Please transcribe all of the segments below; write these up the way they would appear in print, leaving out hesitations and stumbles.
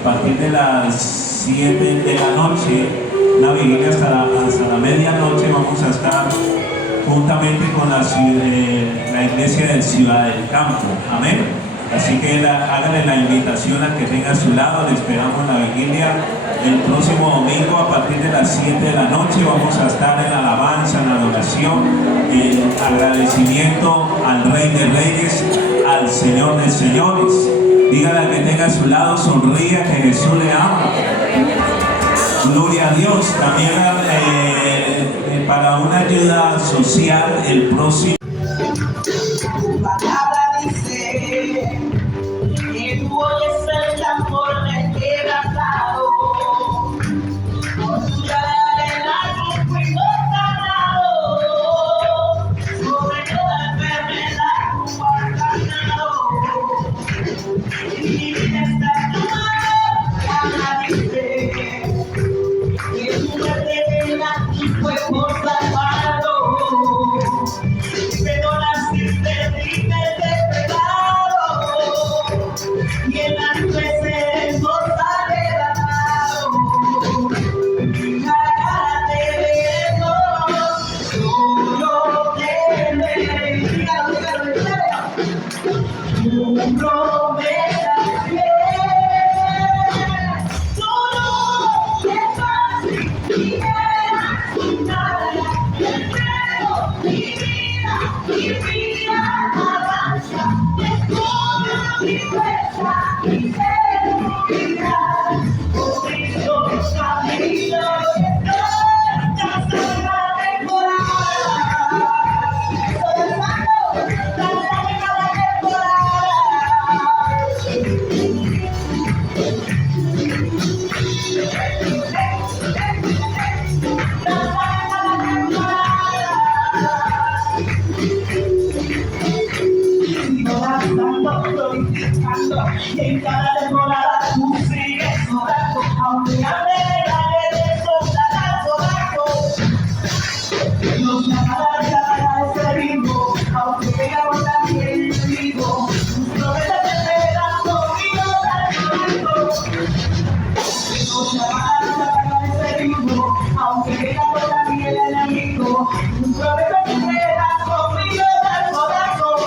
a partir de las 7 de la noche, una vigilia hasta la medianoche. Vamos a estar juntamente con la iglesia de Ciudad del Campo. Amén. Así que háganle la invitación al que tenga a su lado. Le esperamos la vigilia el próximo domingo a partir de las 7 de la noche. Vamos a estar en alabanza, en adoración, en agradecimiento al Rey de Reyes, al Señor de Señores. Dígale al que tenga a su lado, sonría, que Jesús le ama. Gloria a Dios. También para una ayuda social el próximo. En cada temporada tú sigues orando, aunque alegraré de soldado. Dios me amará ese ritmo, aunque venga por también el enemigo. Tus promesas te quedan conmigo tan alto. Dios me amará ese ritmo, aunque venga por también el enemigo. Tus promesas te quedan conmigo tan corazón.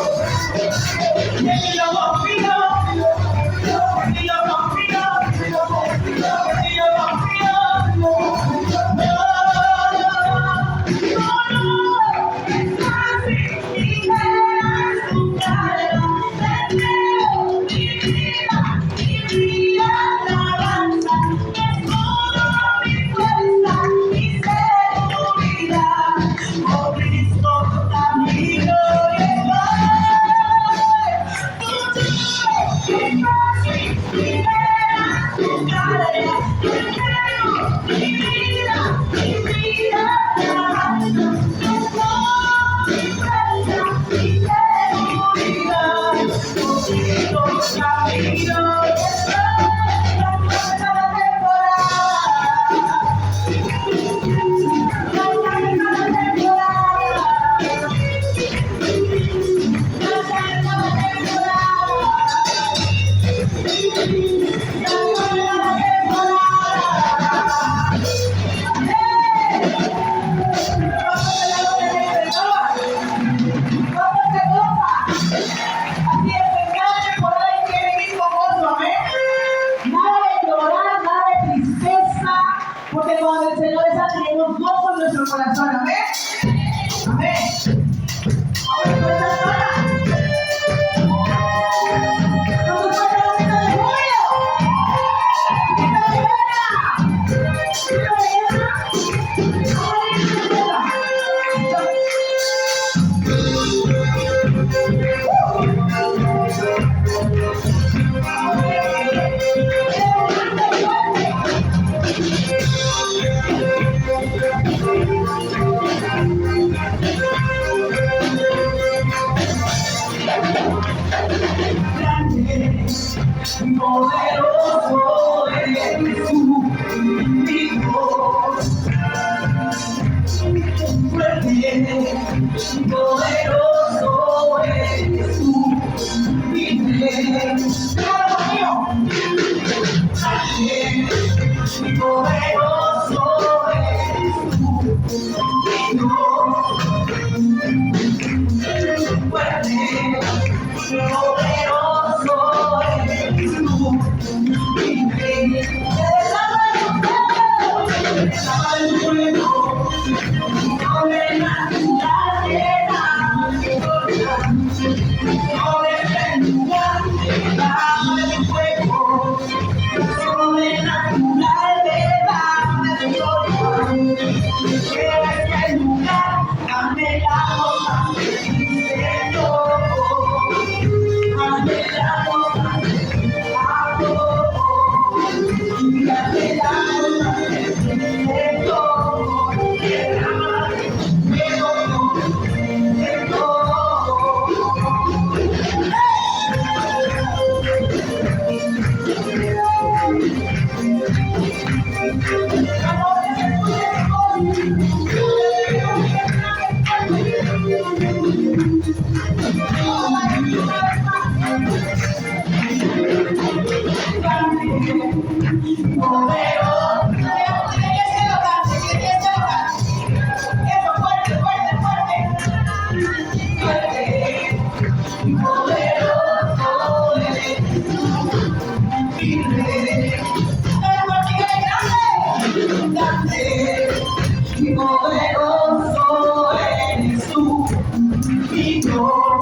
Y aquí lo confío. Porque cuando el Señor está, tenemos gozo en nuestro corazón. Amén. Amén. Ahora tú estás sola. No te puedes dar un grito de júbilo. ¡Grito de guerra! ¡Grito de guerra! ¡Ahora grito de guerra! Poderoso eres tú, mi Dios. Fuerte, poderoso eres tú, mi Dios. poderoso eres tú, fuerte, poderoso eres tú, poderoso eres tú, mi Dios. Poderoso eres tú, mi Dios.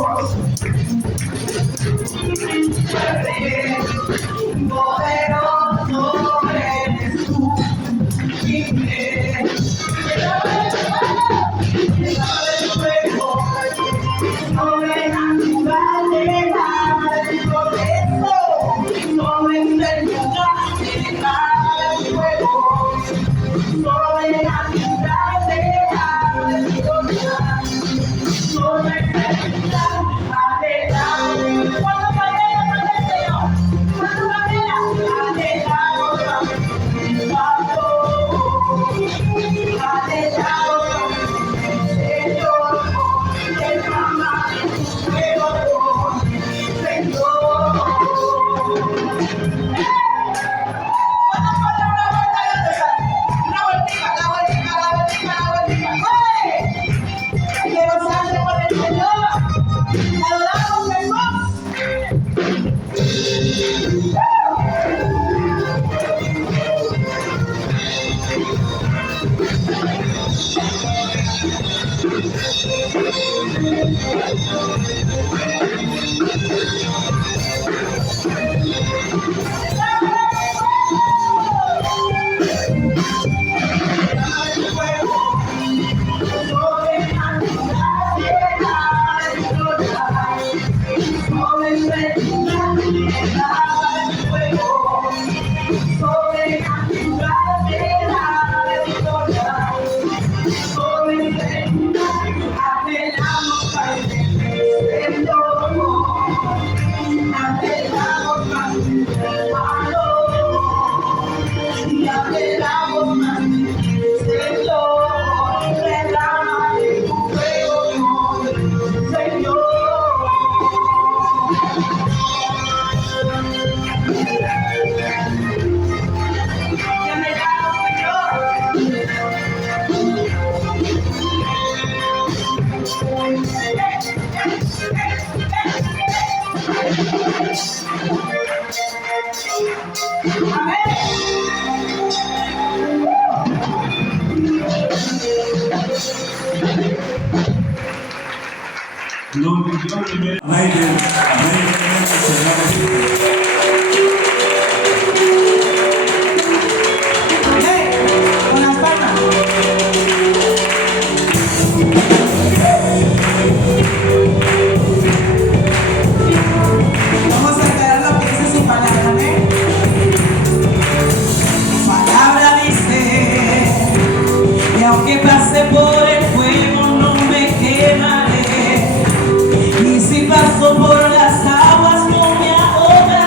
Por las aguas no me ahogaré.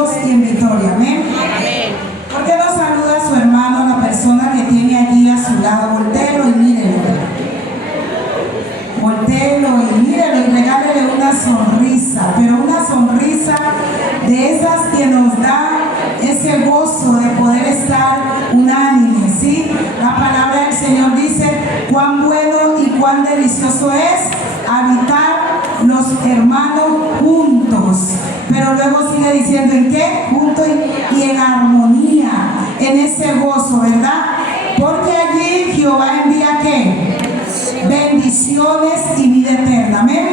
unidos y en victoria. Amén. ¿Por qué no saluda a su hermano, la persona que tiene allí a su lado? Voltéelo y mírelo. Voltéelo y mírelo y regálele una sonrisa, pero una sonrisa de esas que nos da ese gozo de poder estar unánime, ¿sí? La palabra del Señor dice cuán bueno y cuán delicioso es habitar los hermanos juntos, pero luego sigue diciendo en qué, juntos y en armonía, en ese gozo, ¿verdad? Porque allí Jehová envía ¿qué? Bendiciones y vida eterna. Amén.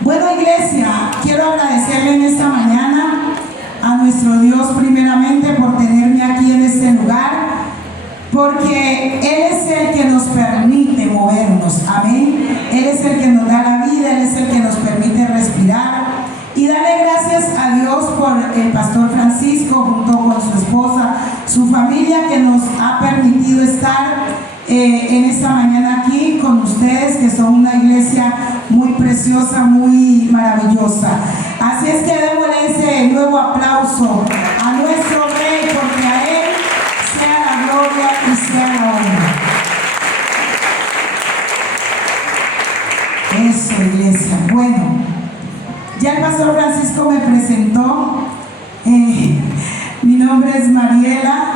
Bueno, iglesia, quiero agradecerle en esta mañana a nuestro Dios primeramente por tenerme aquí en este lugar, porque Él es el que nos permite movernos. Amén. Él es el que nos da la vida, Él es el que nos permite respirar. Y darle gracias a Dios por el pastor Francisco junto con su esposa, su familia, que nos ha permitido estar en esta mañana aquí con ustedes, que son una iglesia muy preciosa, muy maravillosa. Así es que démosle ese nuevo aplauso a nuestro Rey, porque a Él sea la gloria y sea la honra. Eso, iglesia. Bueno, ya el pastor Francisco me presentó. Mi nombre es Mariela.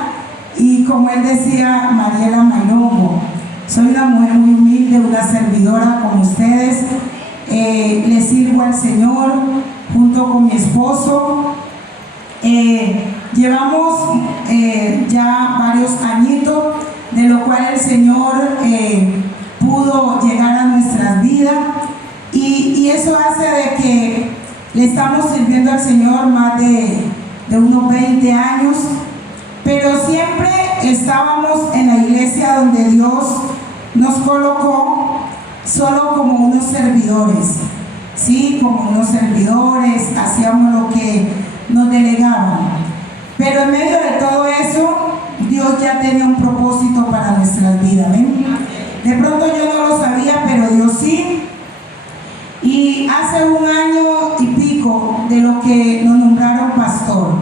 Y como él decía, Mariela Mainongo. Soy una mujer muy humilde, una servidora como ustedes. Le sirvo al Señor junto con mi esposo. Llevamos ya varios añitos, de lo cual el Señor pudo llegar a nuestras vidas. Y eso hace de que le estamos sirviendo al Señor más de unos 20 años. Pero siempre estábamos en la iglesia donde Dios nos colocó solo como unos servidores, ¿sí? Como unos servidores, hacíamos lo que nos delegaban. Pero en medio de todo eso, Dios ya tenía un propósito para nuestras vidas, ¿ven? De pronto yo no lo sabía, pero Dios sí. Y hace un año y pico de lo que nos nombraron pastor.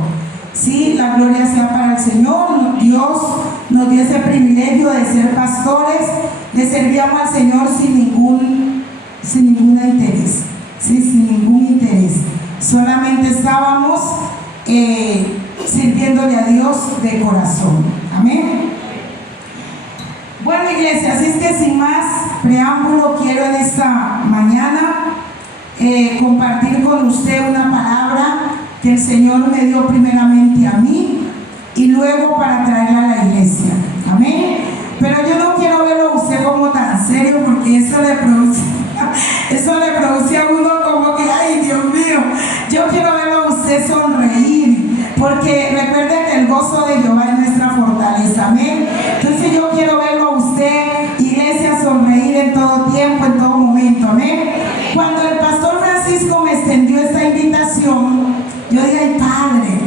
Sí, la gloria sea para el Señor. Dios nos dio ese privilegio de ser pastores. Le servíamos al Señor sin ningún interés, ¿sí? Sin ningún interés. Solamente estábamos sirviéndole a Dios de corazón. Amén. Bueno, iglesia, así es que sin más preámbulo, quiero en esta mañana compartir con usted una palabra que el Señor me dio primeramente a mí y luego para traerla a la iglesia. Amén. Pero yo no quiero verlo a usted como tan serio, porque eso le produce a uno como que, ay, Dios mío. Yo quiero verlo a usted sonreír, porque recuerde que el gozo de Jehová es nuestra fortaleza. Amén. Entonces yo quiero verlo a usted, iglesia, sonreír en todo tiempo, en todo momento. Amén. Cuando el pastor Francisco me extendió esta invitación, yo dije, ay, Padre,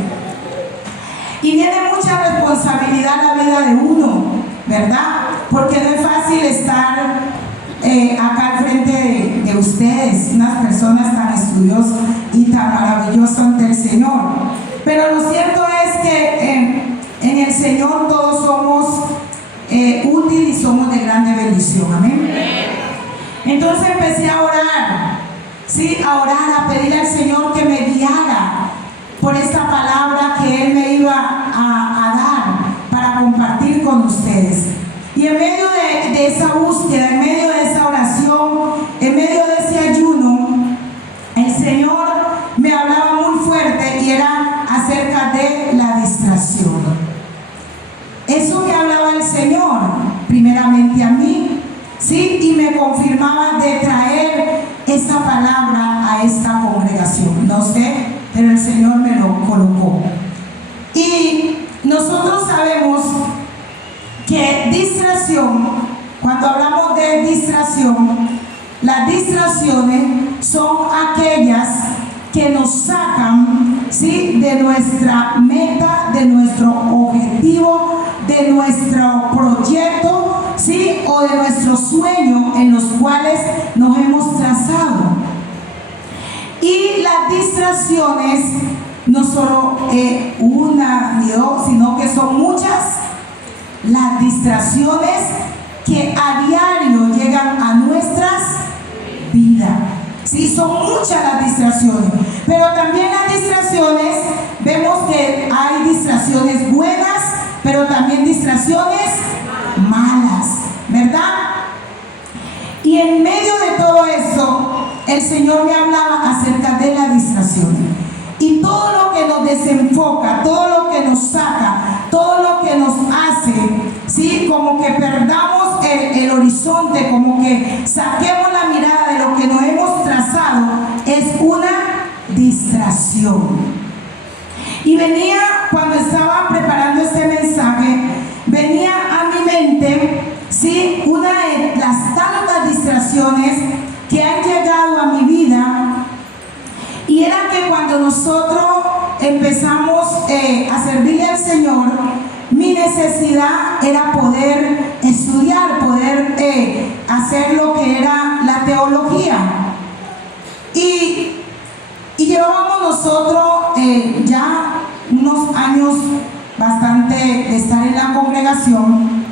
y viene mucha responsabilidad en la vida de uno, ¿verdad? Porque no es fácil estar acá al frente de ustedes, unas personas tan estudiosas y tan maravillosas ante el Señor. Pero lo cierto es que en el Señor todos somos útiles y somos de grande bendición. Amén. Entonces empecé a orar, ¿sí? A orar, a pedirle al Señor que me guiara por esta palabra que Él me iba a dar para compartir con ustedes. Y en medio de esa búsqueda, en medio de esa oración, en medio de ese ayuno, el Señor me hablaba muy fuerte y era acerca de la distracción. Eso que hablaba el Señor, primeramente a mí, ¿sí? Y me confirmaba de traer esa palabra a esta congregación. No sé, pero el Señor me lo colocó. Y nosotros sabemos que distracción, cuando hablamos de distracción, las distracciones son aquellas que nos sacan, ¿sí?, de nuestra meta, de nuestro objetivo, de nuestro proyecto, ¿sí?, o de nuestros sueños en los cuales nos hemos trazado. Y las distracciones no solo una ni dos, sino que son muchas las distracciones que a diario llegan a nuestras vidas. Sí, son muchas las distracciones, pero también las distracciones, vemos que hay distracciones buenas, pero también distracciones malas, ¿verdad? Y en medio de todo eso, el Señor me hablaba acerca de las distracciones. Y todo lo que nos desenfoca, todo lo que nos saca, todo lo que nos hace, ¿sí? Como que perdamos el horizonte, como que saquemos la mirada de lo que nos hemos trazado, es una distracción. Y venía, cuando estaba preparando este mensaje, venía a mi mente, ¿sí? Una de las tantas distracciones que han llegado a mi vida. Y era que cuando nosotros empezamos a servirle al Señor, mi necesidad era poder estudiar, poder hacer lo que era la teología. Y llevábamos nosotros ya unos años bastante de estar en la congregación,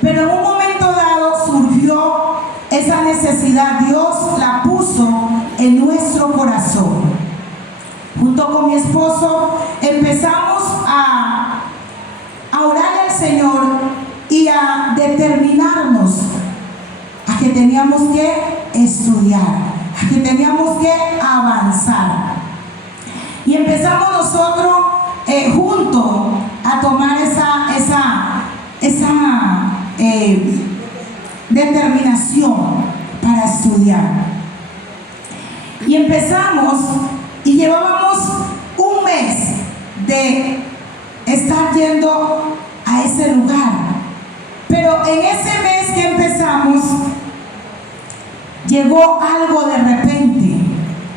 pero en un momento dado surgió esa necesidad, Dios la puso en nuestro corazón. Junto con mi esposo empezamos a orar al Señor y a determinarnos a que teníamos que estudiar, a que teníamos que avanzar. Y empezamos nosotros juntos a tomar esa determinación para estudiar. Y empezamos y llevábamos un mes de estar yendo a ese lugar. Pero en ese mes que empezamos, llegó algo de repente,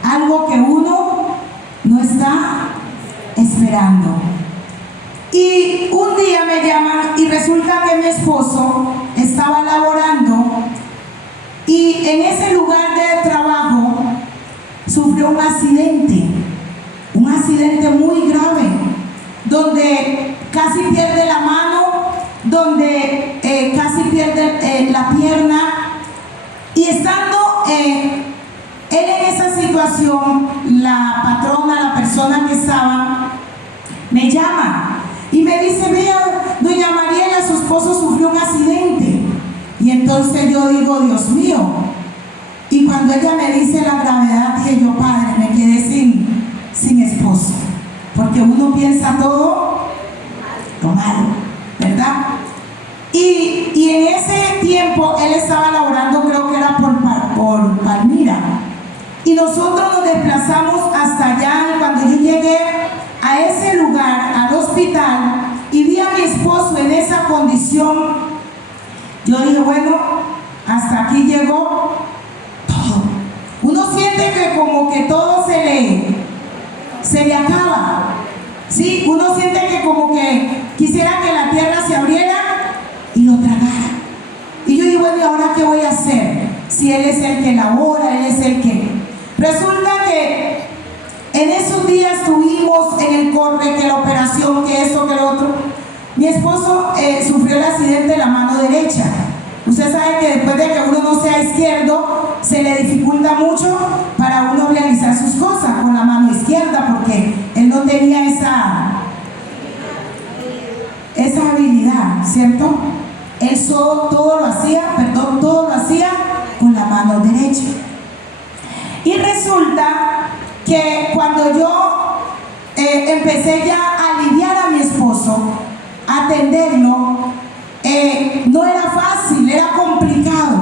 algo que uno no está esperando. Y un día me llaman y resulta que mi esposo estaba laborando y en ese lugar de trabajo sufrió un accidente muy grave, donde casi pierde la mano, donde casi pierde la pierna. Y estando él en esa situación, la patrona, la persona que estaba, me llama y me dice: vea, doña Mariela, su esposo sufrió un accidente. Y entonces yo digo: Dios mío. Y cuando ella me dice la gravedad, dije yo: Padre, me quedé sin esposo, porque uno piensa todo lo malo, ¿verdad? Y en ese tiempo él estaba laborando, creo que era por Palmira, y nosotros nos desplazamos hasta allá. Y cuando yo llegué a ese lugar, al hospital, y vi a mi esposo en esa condición, yo dije: bueno, hasta aquí llegó todo. Uno siente que como que todo se le acaba, ¿sí? Uno siente que como que quisiera que la tierra se abriera y lo tragara. Y yo digo: bueno, ¿y ahora qué voy a hacer? Si él es el que labora, él es el que... Resulta que en esos días tuvimos en el corre, que la operación, que esto, que lo otro. Mi esposo sufrió el accidente de la mano derecha. Usted sabe que después de que uno no sea izquierdo, se le dificulta mucho para uno realizar sus cosas con la mano izquierda, porque él no tenía esa habilidad, ¿cierto? Él todo lo hacía con la mano derecha. Y resulta que cuando yo empecé ya a aliviar a mi esposo, a atenderlo, no era fácil, era complicado,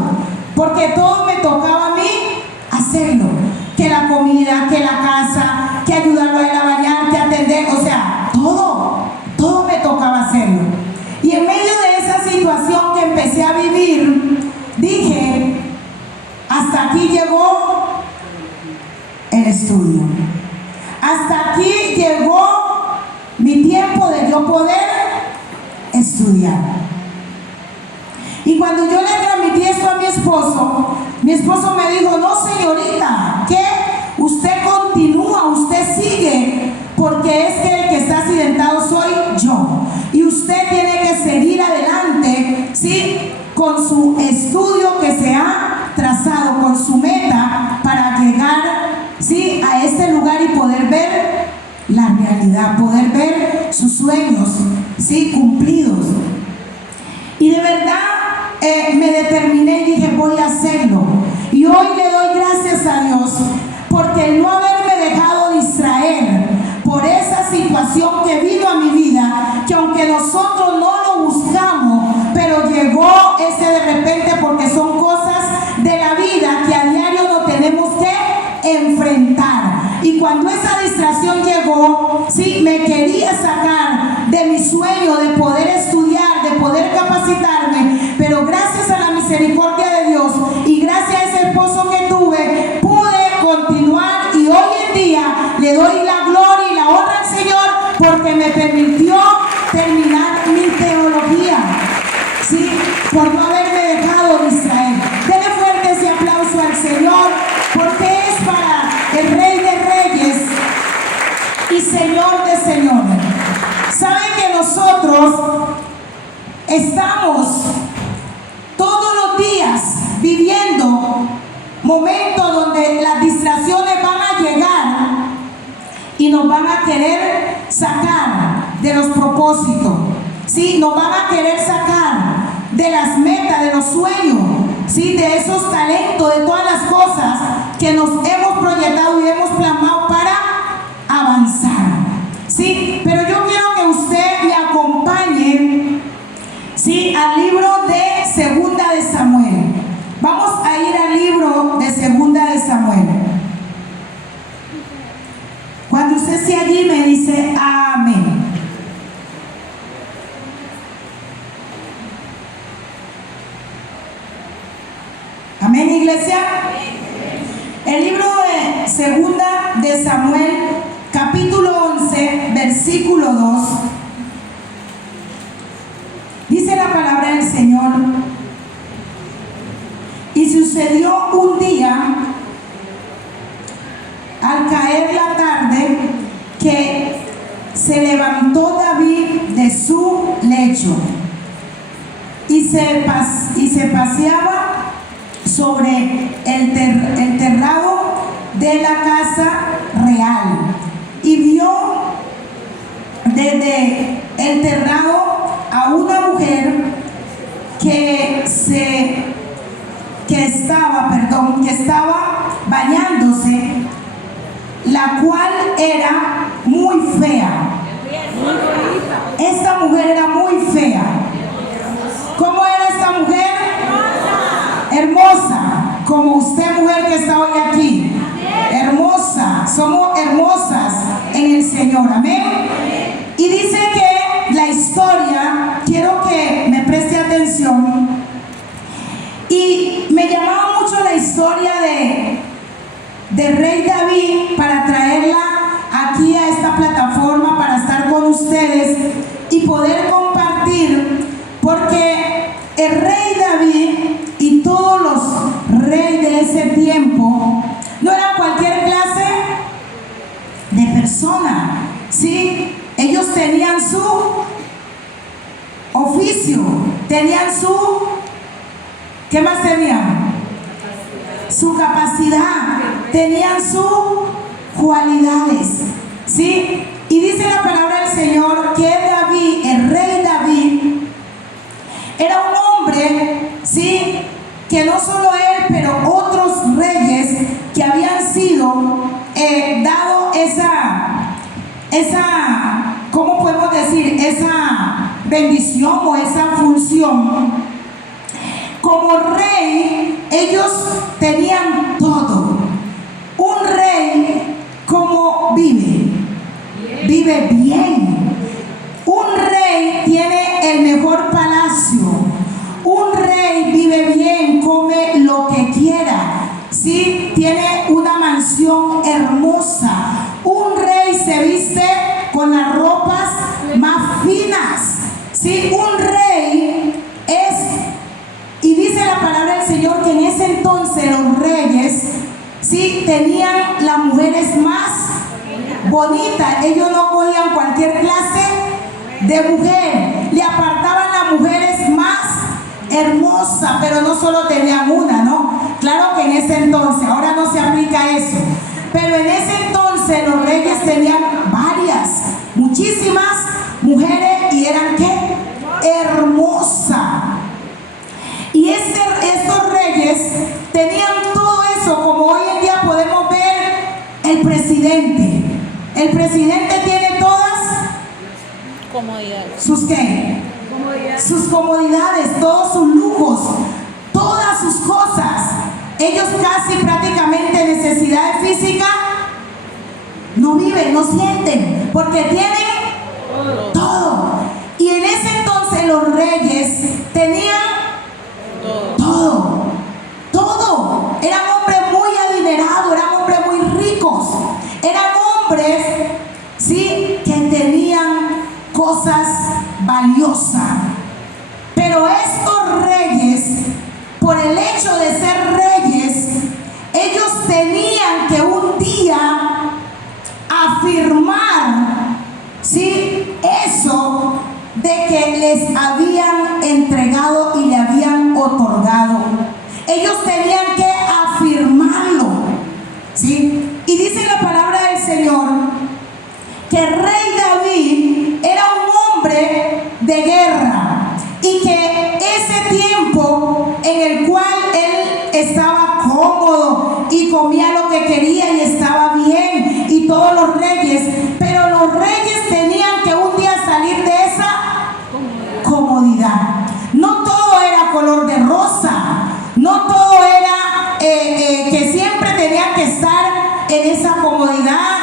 porque todo me tocaba a mí hacerlo, que la comida, que la casa, que ayudarlo a él a bañar, que atender, o sea, todo me tocaba hacerlo. Y en medio de esa situación que empecé a vivir, dije: hasta aquí llegó el estudio, hasta aquí llegó mi tiempo de yo poder estudiar. Y cuando yo le transmití esto a mi esposo me dijo: no, señorita, ¿qué? Usted continúa, usted sigue, por su meta para llegar, ¿sí?, a este lugar y poder ver la realidad, poder ver sus sueños, ¿sí?, cumplidos. Y de verdad me determiné y dije, voy a hacerlo. Y hoy le doy gracias a Dios porque el no haberme dejado distraer por esa situación que vino a mi vida, que aunque nosotros no lo buscamos, pero llegó ese de repente, porque son cosas de la vida que a diario nos tenemos que enfrentar. Y cuando esa distracción llegó, sí, me quería sacar de mi sueño de poder estudiar, de poder capacitarme, pero gracias a la misericordia de Dios y gracias a ese esposo que tuve, pude continuar, y hoy en día le doy la gloria y la honra al Señor porque me permitió terminar mi teología, ¿sí?, por no haberme dejado distraer. Denle fuerte ese aplauso al Señor, porque es para el Rey de Reyes y Señor de Señores. Saben que nosotros estamos todos los días viviendo momentos donde las distracciones van a llegar y nos van a querer sacar de los propósitos, ¿sí? Nos van a querer sacar de las metas, de los sueños, ¿sí?, de esos talentos, de todas las cosas que nos hemos proyectado y hemos plasmado para avanzar, ¿sí? Pero yo quiero que usted me acompañe, ¿sí?, al libro de Segunda de Samuel. Vamos a ir al libro de Segunda de Samuel. Cuando usted esté allí me dice amén. Amén, iglesia. El libro de Segunda de Samuel, capítulo 11, versículo 2. Dice la palabra del Señor: y sucedió un día, al caer la tarde, que se levantó David de su lecho y se paseaba sobre el terrado de la casa real, y vio desde el terrado a una mujer que estaba bañándose, la cual era muy fea. Esta mujer era muy fea. ¿Cómo era esta mujer? Hermosa, como usted, mujer que está hoy aquí. Hermosa, somos hermosas en el Señor, amén. Y dice que la historia, quiero que me preste atención, y me llamaba mucho la historia de Rey David para traerla aquí a esta plataforma para estar con ustedes y poder compartir, porque el Rey David y todos los reyes de ese tiempo no eran cualquier clase de persona, ¿sí? Ellos tenían su oficio, tenían ¿qué más tenían? Su capacidad, tenían sus cualidades, ¿sí? Y dice la palabra del Señor que David, el rey David, era un hombre, ¿sí?, que no solo él, pero otros reyes que habían sido dado esa, ¿cómo podemos decir?, esa bendición o esa función. Como rey, ellos tenían todo. Un rey, ¿cómo vive? Vive bien. Un rey tiene el mejor palacio. Un rey vive bien, come lo que quiera, ¿sí? Tiene una mansión hermosa. Un rey se viste con las ropas más finas, ¿sí? Un rey y dice la palabra del Señor que en ese entonces los reyes, ¿sí?, tenían las mujeres más bonitas. Ellos no cogían cualquier clase de mujer, le apartaban las mujeres más hermosas, pero no solo tenían una, ¿no? Claro que en ese entonces, ahora no se aplica eso, pero en ese entonces los reyes tenían muchísimas mujeres y eran ¿qué? Hermosas. Y estos reyes tenían todo eso, como hoy en día podemos ver el presidente. El presidente tiene todas comodidades. ¿Sus qué? Sus comodidades, todos sus lujos, todas sus cosas. Ellos casi prácticamente necesidades físicas no viven, no sienten, porque tienen todo. Y en ese entonces los reyes tenían todo. Eran hombres muy adinerados, eran hombres muy ricos, eran hombres, sí, que tenían cosas valiosas. Pero estos reyes, por el hecho de ser reyes, ellos tenían que un día afirmar, ¿sí?, eso de que les habían entregado y le habían otorgado. Ellos tenían que afirmarlo, ¿sí? Y dice la palabra del Señor que el rey David era un hombre de guerra y que ese tiempo en el cual él estaba cómodo y comía lo que quería y estaba bien, y todos los reyes, pero los reyes tenían que un día salir de esa comodidad. No todo era color de rosa, no todo era que siempre tenían que estar en esa comodidad,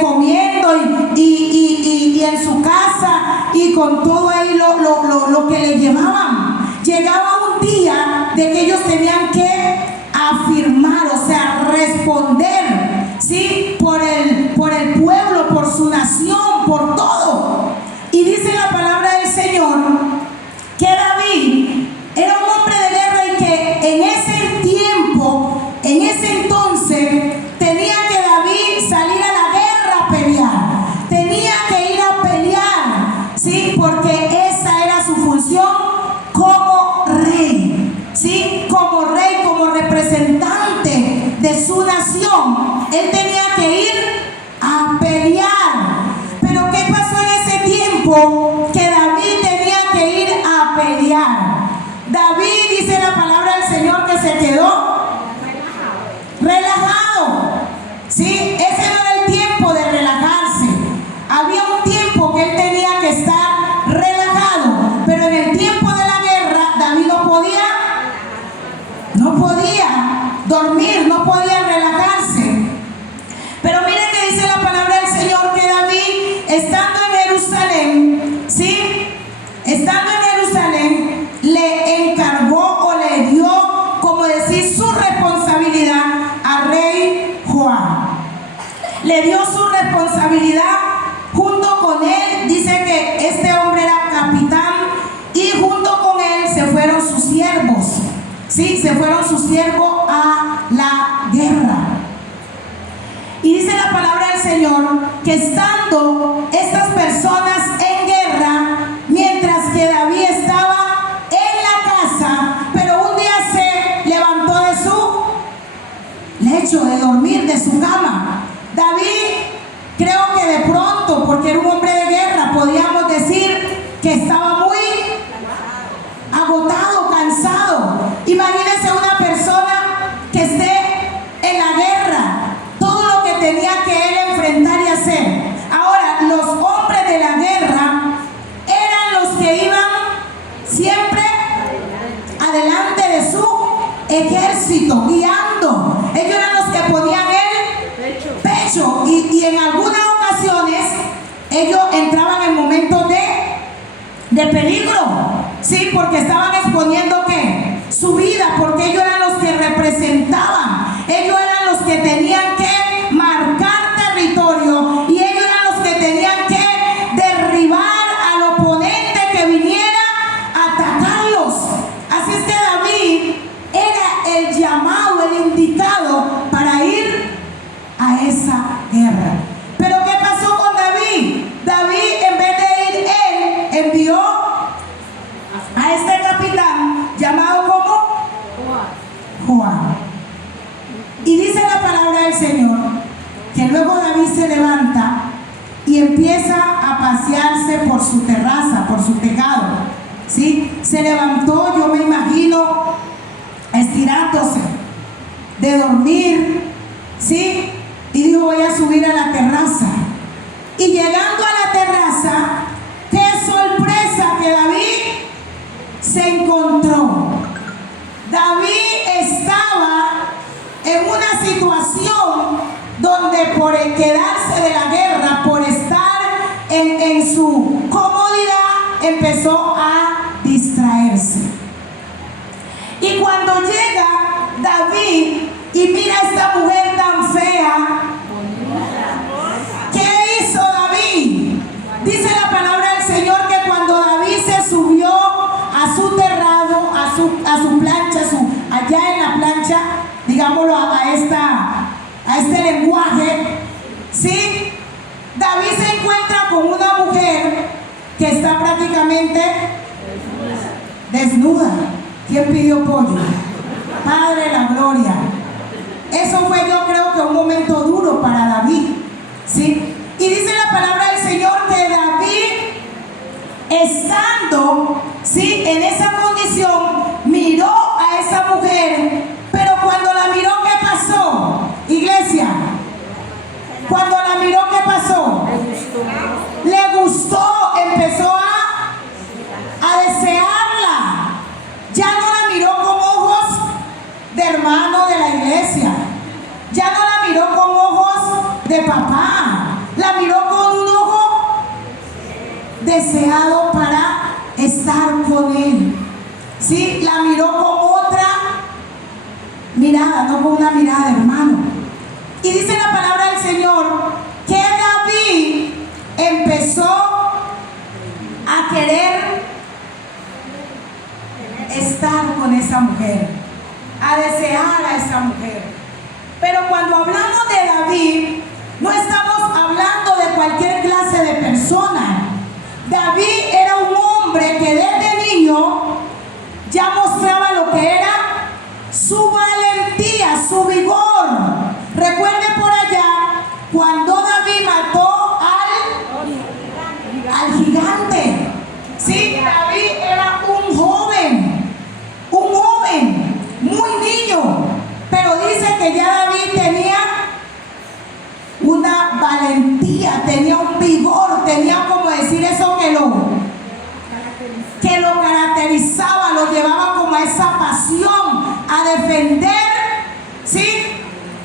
comiendo y en su casa y con todo ahí lo que le llevaban. Llegaba un día de que ellos tenían que afirmar, o sea, responder, ¿sí?, por el pueblo, por su nación, por todo. Y dice la palabra del Señor que David era un hombre de guerra y que en ese tiempo, en ese entonces, tenía que David salir a la guerra a pelear. Tenía que ir a pelear, ¿sí?, porque esa era su función como rey, ¿sí?, como rey, como representante de su nación. Él tenía que ir a pelear. Pero ¿qué pasó en ese tiempo? Que David tenía que ir a pelear. David, dice la palabra del Señor, que se quedó relajado. ¿Sí? Ese no era el tiempo de relajarse. Había un tiempo que él tenía que estar relajado, pero en el tiempo de la guerra David no podía dormir, no podía relajarse. Pero miren que dice la palabra del Señor que David, estando en Jerusalén, ¿sí?, estando en Jerusalén, le encargó o le dio, como decir, su responsabilidad al rey Joab. Le dio su responsabilidad. Junto con él, dice que este hombre era capitán, y junto con él se fueron sus siervos. Sí, se fueron sus siervos a la guerra. Y dice la palabra del Señor que estando estas personas en guerra, mientras que David estaba en la casa, pero un día se levantó de su lecho de dormir, de su cama. David, creo que de pronto, porque era un hombre de guerra, podríamos decir que estaba muy agotado, cansado. Imagínense una persona que esté en la guerra, todo lo que tenía que él enfrentar y hacer. Ahora, los hombres de la guerra eran los que iban siempre adelante de su ejército, guiando. Ellos eran los que ponían el pecho, y en algunas ocasiones ellos entraban en momentos de peligro, sí, porque estaban exponiendo ¿qué? Su vida, porque ellos eran los que representaban, ellos eran los que tenían que marcar territorio, y ellos eran los que tenían que derribar al oponente que viniera a atacarlos. Así es que David era el llamado, el indicado para ir a esa guerra. Pero ¿qué pasó con David? David, en vez de ir él, envió a este capitán llamado como Joab. Señor que luego David se levanta y empieza a pasearse por su terraza, por su tejado, ¿sí? Se levantó, yo me imagino, estirándose de dormir, ¿sí? Y dijo, voy a subir a la terraza. Y llegando a la terraza, qué sorpresa que David se encontró. David estaba en una situación donde por quedarse de la guerra, por estar en su comodidad, empezó a distraerse. Y cuando llega David y mira a esta mujer tan fea, ¿qué hizo David? Dice la palabra del Señor que cuando David se subió a su terrado, a su plancha, allá en la plancha, digámoslo a este lenguaje, ¿sí? David se encuentra con una mujer que está prácticamente desnuda. ¿Quién pidió pollo? Padre de la gloria. Eso fue, yo creo que un momento duro para David, ¿sí? Y dice la palabra del Señor que David, estando, ¿sí?, en esa condición, miró a esa mujer, pero cuando la miró, ¿qué pasó? Iglesia, cuando la miró, ¿qué pasó? Le gustó, empezó a desearla. Ya no la miró con ojos de hermano de la iglesia, ya no la miró con ojos de papá, la miró con un ojo deseado para estar con él, ¿sí? La miró con otra mirada, no con una mirada de hermano. Y dice la palabra del Señor que David empezó a querer estar con esa mujer, a desear a esa mujer. Pero cuando hablamos de David, no estamos hablando de cualquier clase de persona. David era un hombre que desde niño ya mostraba lo que era su valentía, su vigor. Recuerde por allá cuando David mató al gigante. Sí, David era un joven muy niño, pero dice que ya David tenía una valentía, tenía un vigor, tenía, como decir, eso que lo caracterizaba, lo llevaba como a esa pasión, a defender, ¿sí?,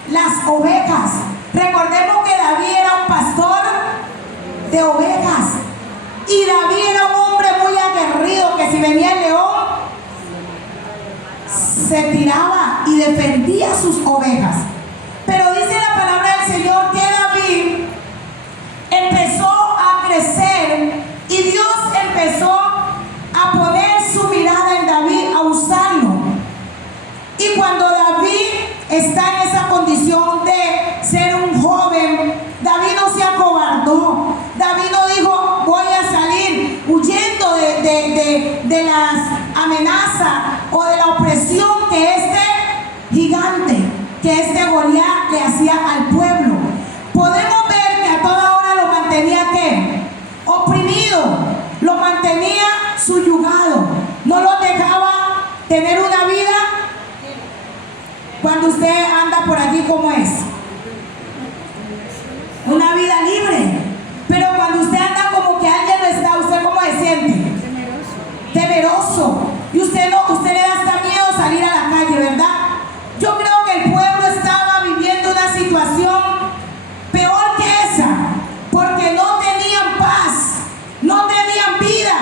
las ovejas. Recordemos que David era un pastor de ovejas, y David era un hombre muy aguerrido, que si venía el león se tiraba y defendía sus ovejas. Pero dice la palabra del Señor que David empezó a crecer y Dios empezó a poner su mirada en David, a usarlo. Y cuando David está en esa condición de ser un joven, David no se acobardó. David no dijo, voy a salir huyendo de las amenazas o de la opresión que este gigante, que este Goliat le hacía al pueblo. Podemos ver que a toda hora lo mantenía, ¿qué?, oprimido, lo mantenía subyugado, no lo dejaba tener una vida. Cuando usted anda por aquí, ¿cómo es? Una vida libre. Pero cuando usted anda como que alguien no está, ¿usted cómo se siente? Temeroso. Y usted le da hasta miedo salir a la calle, ¿verdad? Yo creo que el pueblo estaba viviendo una situación peor que esa, porque no tenían paz, no tenían vida.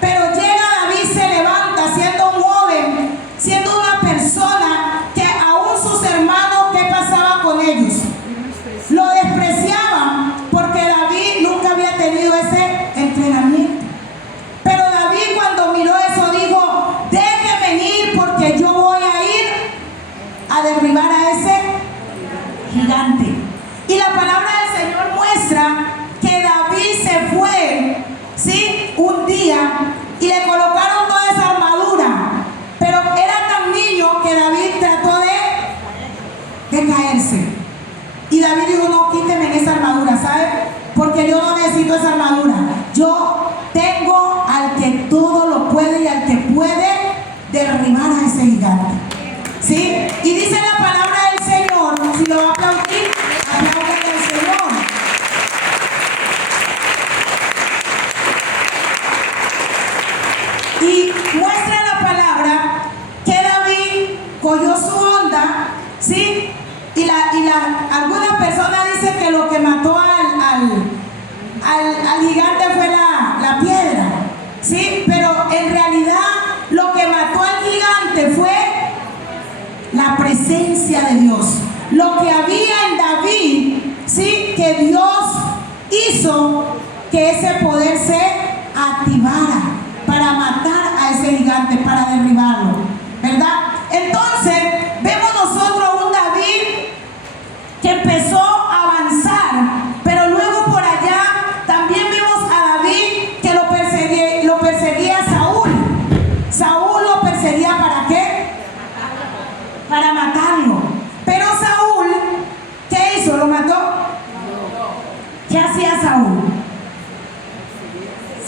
Pero llega David, se levanta siendo un joven, siendo una persona que aún sus hermanos, ¿qué pasaba con ellos? Lo despreciaban, porque David nunca había tenido ese entrenamiento. Pero David, cuando miró eso, dijo, déjeme ir, porque yo voy a ir a derribar a ese gigante. Y la palabra del Señor muestra que David se fue, ¿sí?, un día, y le colocaron toda esa armadura, pero era tan niño que David trató de caerse. Y David dijo, no, quíteme esa armadura, ¿sabe? Porque yo no necesito esa armadura. Yo tengo al que todo lo puede y al que puede derribar a ese gigante. ¿Sí? Y dice la palabra del Señor, si lo va a aplaudir, aplaudan al Señor. Y muestra la palabra que David cogió su onda, ¿sí? Y alguna persona dice que lo que mató al gigante fue la piedra, ¿sí? Pero en realidad lo que mató al gigante fue la presencia de Dios. Lo que había en David, ¿sí? Que Dios hizo que ese poder se activara para matar a ese gigante, para derribarlo, ¿verdad? Entonces vemos nosotros un David que empezó a avanzar, pero luego por allá también vimos a David que lo perseguía Saúl. Saúl lo perseguía ¿para qué? Para matarlo. Pero Saúl, ¿qué hizo? ¿Lo mató? ¿Qué hacía Saúl?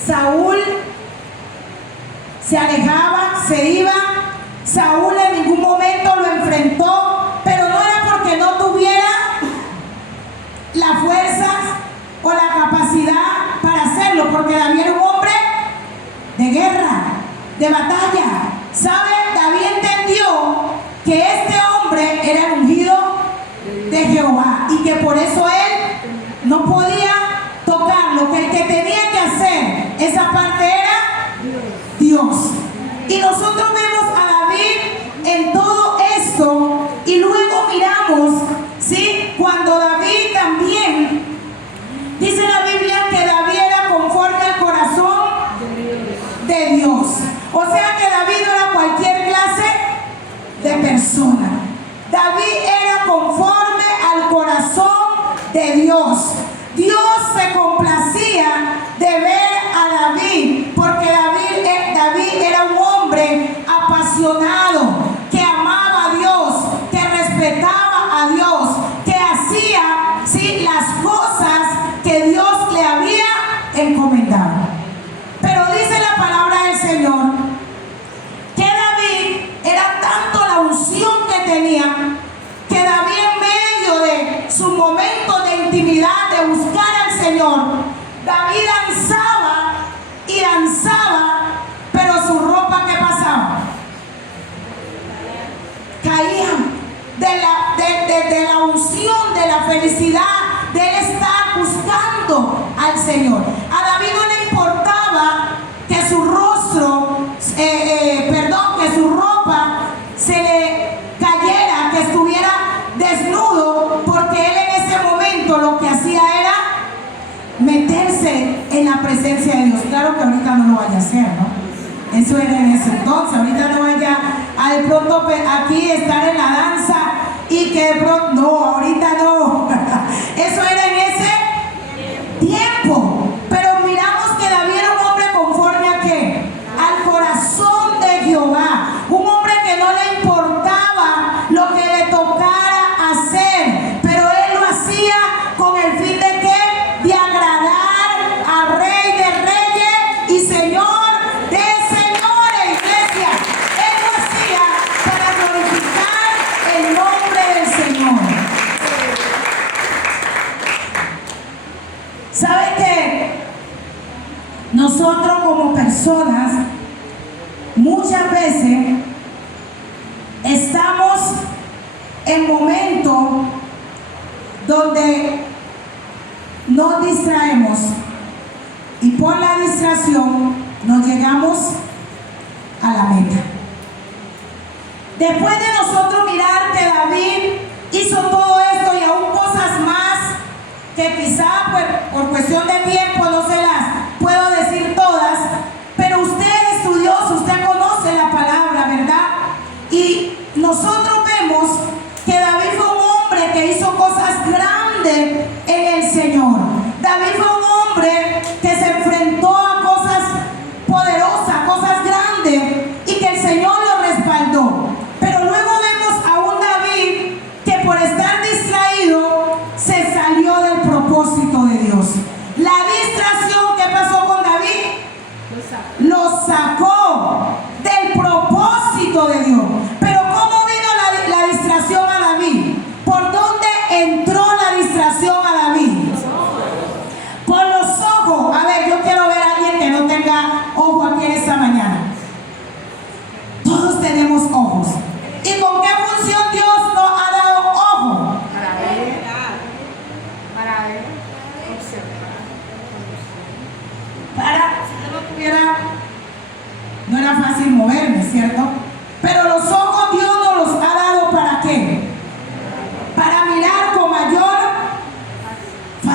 Saúl se alejaba, se iba. Saúl en ningún momento lo enfrentó, pero no era porque no tuviera la fuerza o la capacidad para hacerlo, porque David era un hombre de guerra, de batalla. ¿Sabe? David entendió que este hombre era el ungido de Jehová y que por eso él no podía tocarlo, que el que tenía que hacer esa parte era Dios. Y nosotros vemos a David en todo esto y luego miramos, ¿sí? Cuando David también, dice la Biblia que David era conforme al corazón de Dios. O sea que David no era cualquier clase de persona. David era conforme al corazón de Dios. Dios se complacía de ver a David, porque David era un hombre apasionado, que amaba a Dios, que respetaba a Dios, que hacía, ¿sí?, las cosas que Dios le había encomendado. Pero dice la palabra del Señor que David era tanto la unción que tenía, que David en medio de su momento de intimidad, de buscar al Señor, David danzaba y danzaba, pero su ropa, ¿qué pasaba? Caía de la unción, de la felicidad, de él estar buscando al Señor. A David no le importaba que su rostro, que su ropa se le cayera, que estuviera desnudo, porque él en ese momento lo que hacía era meterse en la presencia de Dios. Claro que ahorita no lo vaya a hacer, ¿no? Eso era en ese entonces. Ahorita no vaya a de pronto aquí estar en la danza y que de pronto, no, ahorita no. Eso era en ese tiempo. Pero miramos que David era un hombre conforme a ¿qué? Al corazón de Jehová. Un hombre que no le importaba lo que le tocara hacer, pero él lo hacía con el fin de ¿qué? De agradar al Rey de Reyes y Señor de Señores, iglesia. Él lo hacía para glorificar el nombre del Señor. ¿Sabe qué? Nosotros como personas muchas veces estamos en momentos donde nos distraemos y por la distracción no llegamos a la meta. Después de nosotros mirar que David hizo todo esto y aún cosas más que quizá pues, por cuestión de tiempo no se las puedo decir todas, pero usted es estudioso, usted conoce la palabra, ¿verdad? Y nosotros vemos que David fue un hombre que hizo cosas grandes en el Señor. David fue un hombre que se enfrentó a cosas poderosas, cosas grandes, y que el Señor lo respaldó. Pero luego vemos a un David que por estar distraído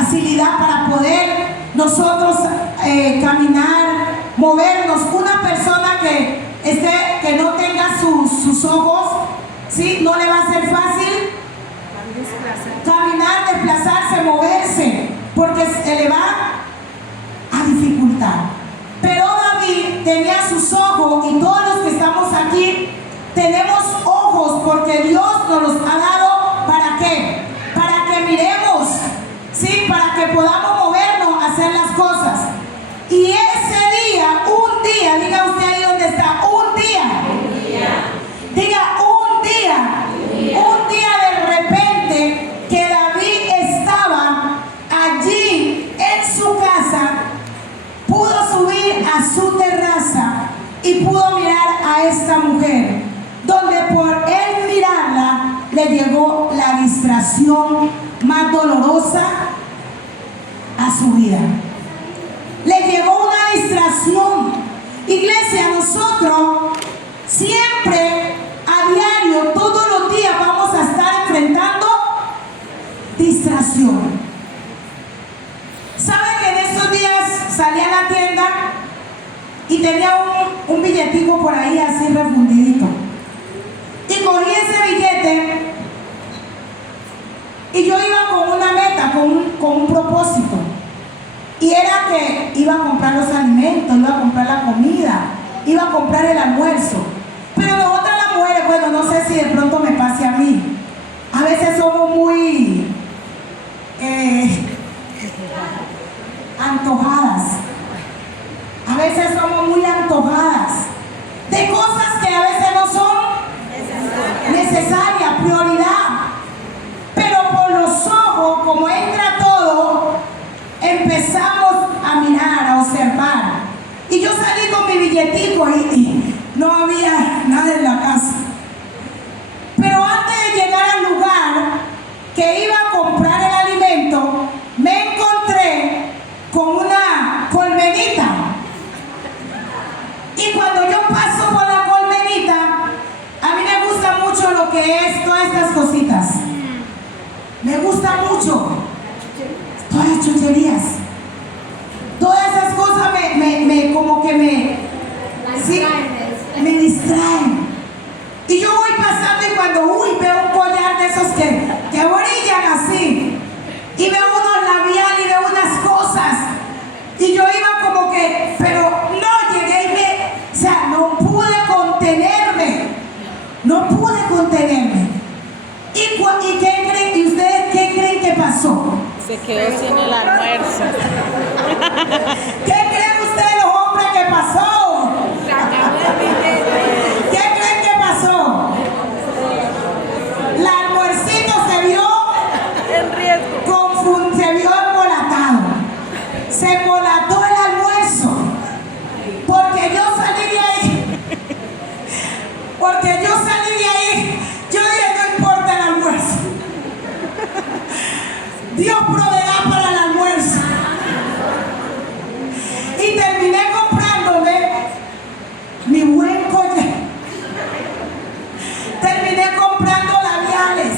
facilidad para poder nosotros caminar, movernos. Una persona que no tenga sus ojos, ¿sí? No le va a ser fácil caminar, desplazarse, moverse, porque se le va a dificultar. Pero David tenía sus ojos, y todos los que estamos aquí tenemos ojos, porque Dios nos los ha dado. ¿Para qué? Para que miremos, ¿sí? Para que podamos movernos a hacer las cosas. Y ese día, un día, diga usted ahí donde está, un día. Diga un día de repente que David estaba allí en su casa, pudo subir a su terraza y pudo mirar a esta mujer, donde por él mirarla le llegó la distracción más dolorosa a su vida. Le llegó una distracción. Iglesia, nosotros siempre, a diario, todos los días vamos a estar enfrentando distracción. ¿Sabe que en estos días salí a la tienda y tenía un billetico por ahí así refundidito? Y cogí ese billete y yo iba con una meta, con un propósito. Y era que iba a comprar los alimentos, iba a comprar la comida, iba a comprar el almuerzo. Pero nosotras las mujeres, bueno, no sé si de pronto me pase a mí, a veces somos muy antojadas. A veces somos muy antojadas de cosas que a veces no son necesarias, prioridad. Pero por los ojos, como entra todo, empezamos a mirar, a observar. Y yo salí con mi billetico y no había nada en la casa. Pero antes de llegar al lugar que iba a comprar el alimento, me encontré con una colmenita. Y cuando yo paso por la colmenita, a mí me gusta mucho lo que es todas estas cositas. Me gusta mucho todas las chucherías. Todas esas cosas me distraen. Y yo voy pasando y cuando veo un collar de esos que brillan así, y veo unos labiales y veo unas cosas, y yo iba como que, pero no llegué o sea, no pude contenerme. ¿Y qué creen? ¿Y ustedes qué creen que pasó? Se quedó sin el almuerzo. ¿Qué creen ustedes los hombres que pasó? ¿Qué creen que pasó? El almuercito se vio En riesgo. se vio embolatado. Se embolató el almuerzo. Porque yo salí de ahí. Yo dije, no importa el almuerzo. Dios proveerá para el almuerzo. Y terminé comprándome mi buen collar. Terminé comprando labiales.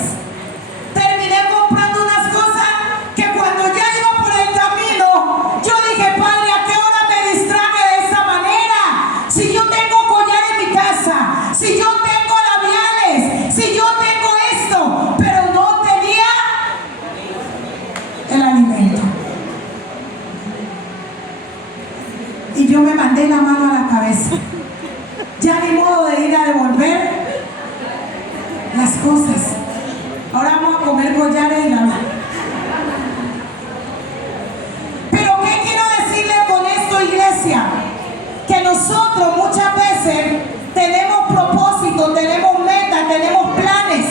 Terminé comprando unas cosas que cuando ya iba por el camino, yo dije, Padre, ¿a qué hora me distraje de esa manera? Si yo tengo collar en mi casa, si yo tengo labiales, si yo tengo esto, pero no tenía el alimento. Y yo me mandé la mano a la cabeza. Ya ni modo de ir a devolver las cosas. Ahora vamos a comer collares y la. Pero ¿qué quiero decirle con esto, iglesia? Que nosotros muchas veces tenemos propósitos, tenemos metas, tenemos planes,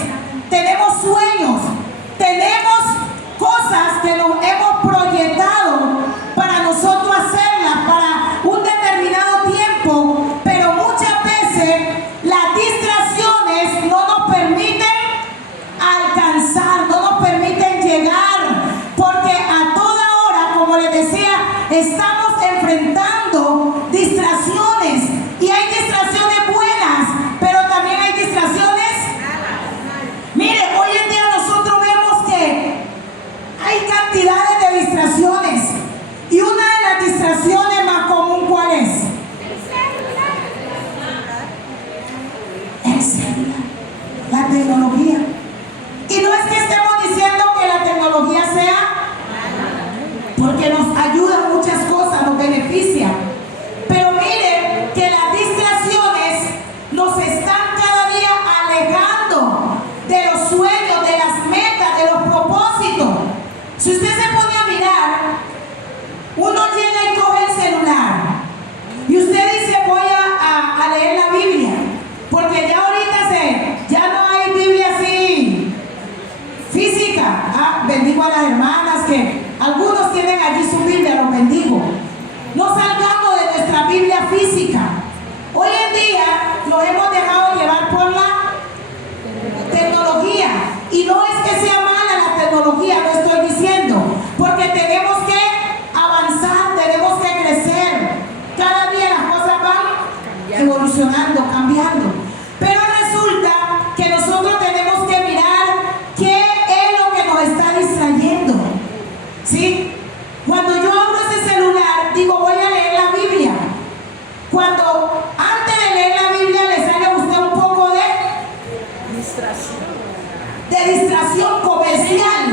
tenemos sueños, tenemos cosas que nos hemos proyectado para nosotros hacerlas para un determinado tiempo, pero muchas veces las distracciones no nos permiten alcanzar, no nos permiten llegar, porque a toda hora, como les decía, estamos enfrentando distracciones, y hay distracciones buenas, pero también hay distracciones. Mire, hoy en día nosotros vemos que hay cantidades de distracciones bendigo a las hermanas que algunos tienen allí su Biblia, los bendigo. No salgamos de nuestra Biblia física. Hoy en día nos hemos dejado llevar por la tecnología. Y no es que sea mala la tecnología, no estoy diciendo, porque tenemos que avanzar, tenemos que crecer. Cada día las cosas van evolucionando, cambiando. Pero resulta que nosotros tenemos que mirar qué es lo que nos está distrayendo. ¿Sí? Cuando yo abro ese celular, digo, voy a leer la Biblia. Cuando antes de leer la Biblia le sale a usted un poco de distracción comercial.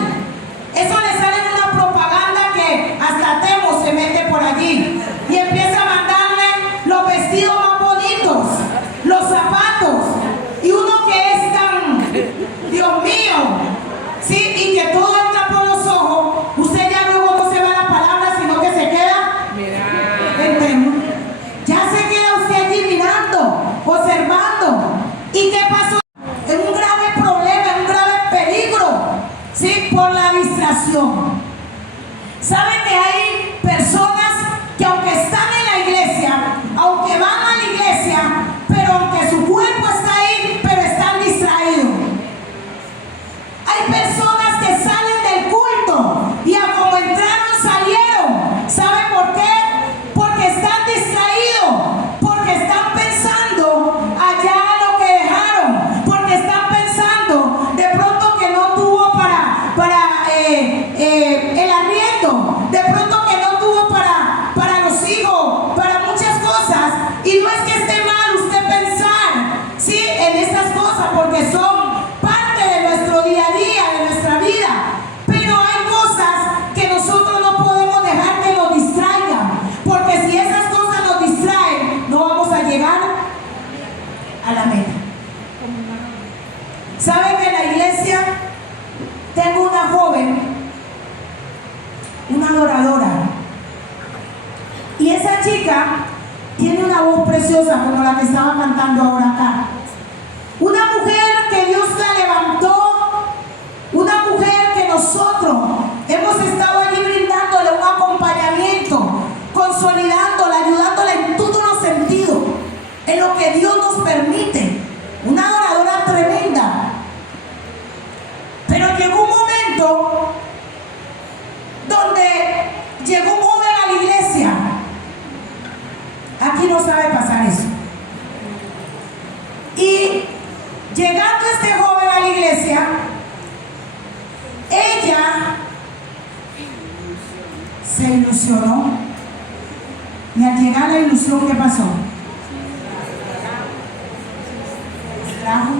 Eso le sale en una propaganda que hasta Temo se mete por allí y empieza a mandarle los vestidos más bonitos, los zapatos, y uno que es tan, Dios mío, sí, y que todo entra por los ojos. Usted ya luego no se va a la palabra, sino que se queda en Temo. Ya se queda usted allí mirando, observando. ¿Y qué pasó? Es un grave problema, es un grave peligro, ¿sí? Por la distracción. ¿Saben que hay personas que aunque están en la iglesia, aunque van a la iglesia, pero aunque su cuerpo está ahí, pero están distraídos? Hay personas que salen del culto y a como entraron salieron. ¿Saben por qué? Porque están distraídos, porque están pensando allá lo que dejaron, porque están pensando de pronto que no tuvo para el arriendo, de pronto que no tuvo para los hijos, para muchas cosas. Y no es que esté mal usted pensar, ¿sí?, en esas cosas, porque son parte de nuestro día a día, de nuestra vida. Pero hay cosas que nosotros no podemos dejar que nos distraigan, porque si esas cosas nos distraen, no vamos a llegar a la meta. ¿Saben que en la iglesia tengo una joven, una adoradora? Y esa chica tiene una voz preciosa como la que estaba cantando ahora acá. Una mujer que Dios la levantó, una mujer que nosotros hemos estado allí brindándole un acompañamiento, consolidándola, ayudándola en todos los sentidos, en lo que Dios nos permite. Una adoradora tremenda. Pero llegó un momento donde llegó un joven a la iglesia. Aquí no sabe pasar eso. Y llegando este joven a la iglesia, ella se ilusionó. Y al llegar a la ilusión, ¿qué pasó? Distrajo.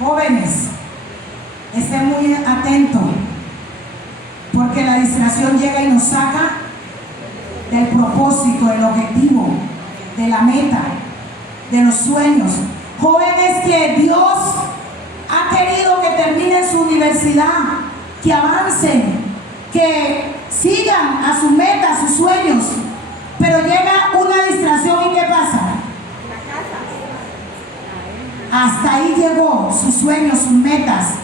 Jóvenes, estén muy atentos, porque la distracción llega y nos saca del propósito, del objetivo, de la meta, de los sueños. Jóvenes que Dios ha querido que terminen su universidad, que avancen, que sigan a sus metas, sus sueños, pero llega una distracción y ¿qué pasa? Hasta ahí llegó sus sueños, sus metas,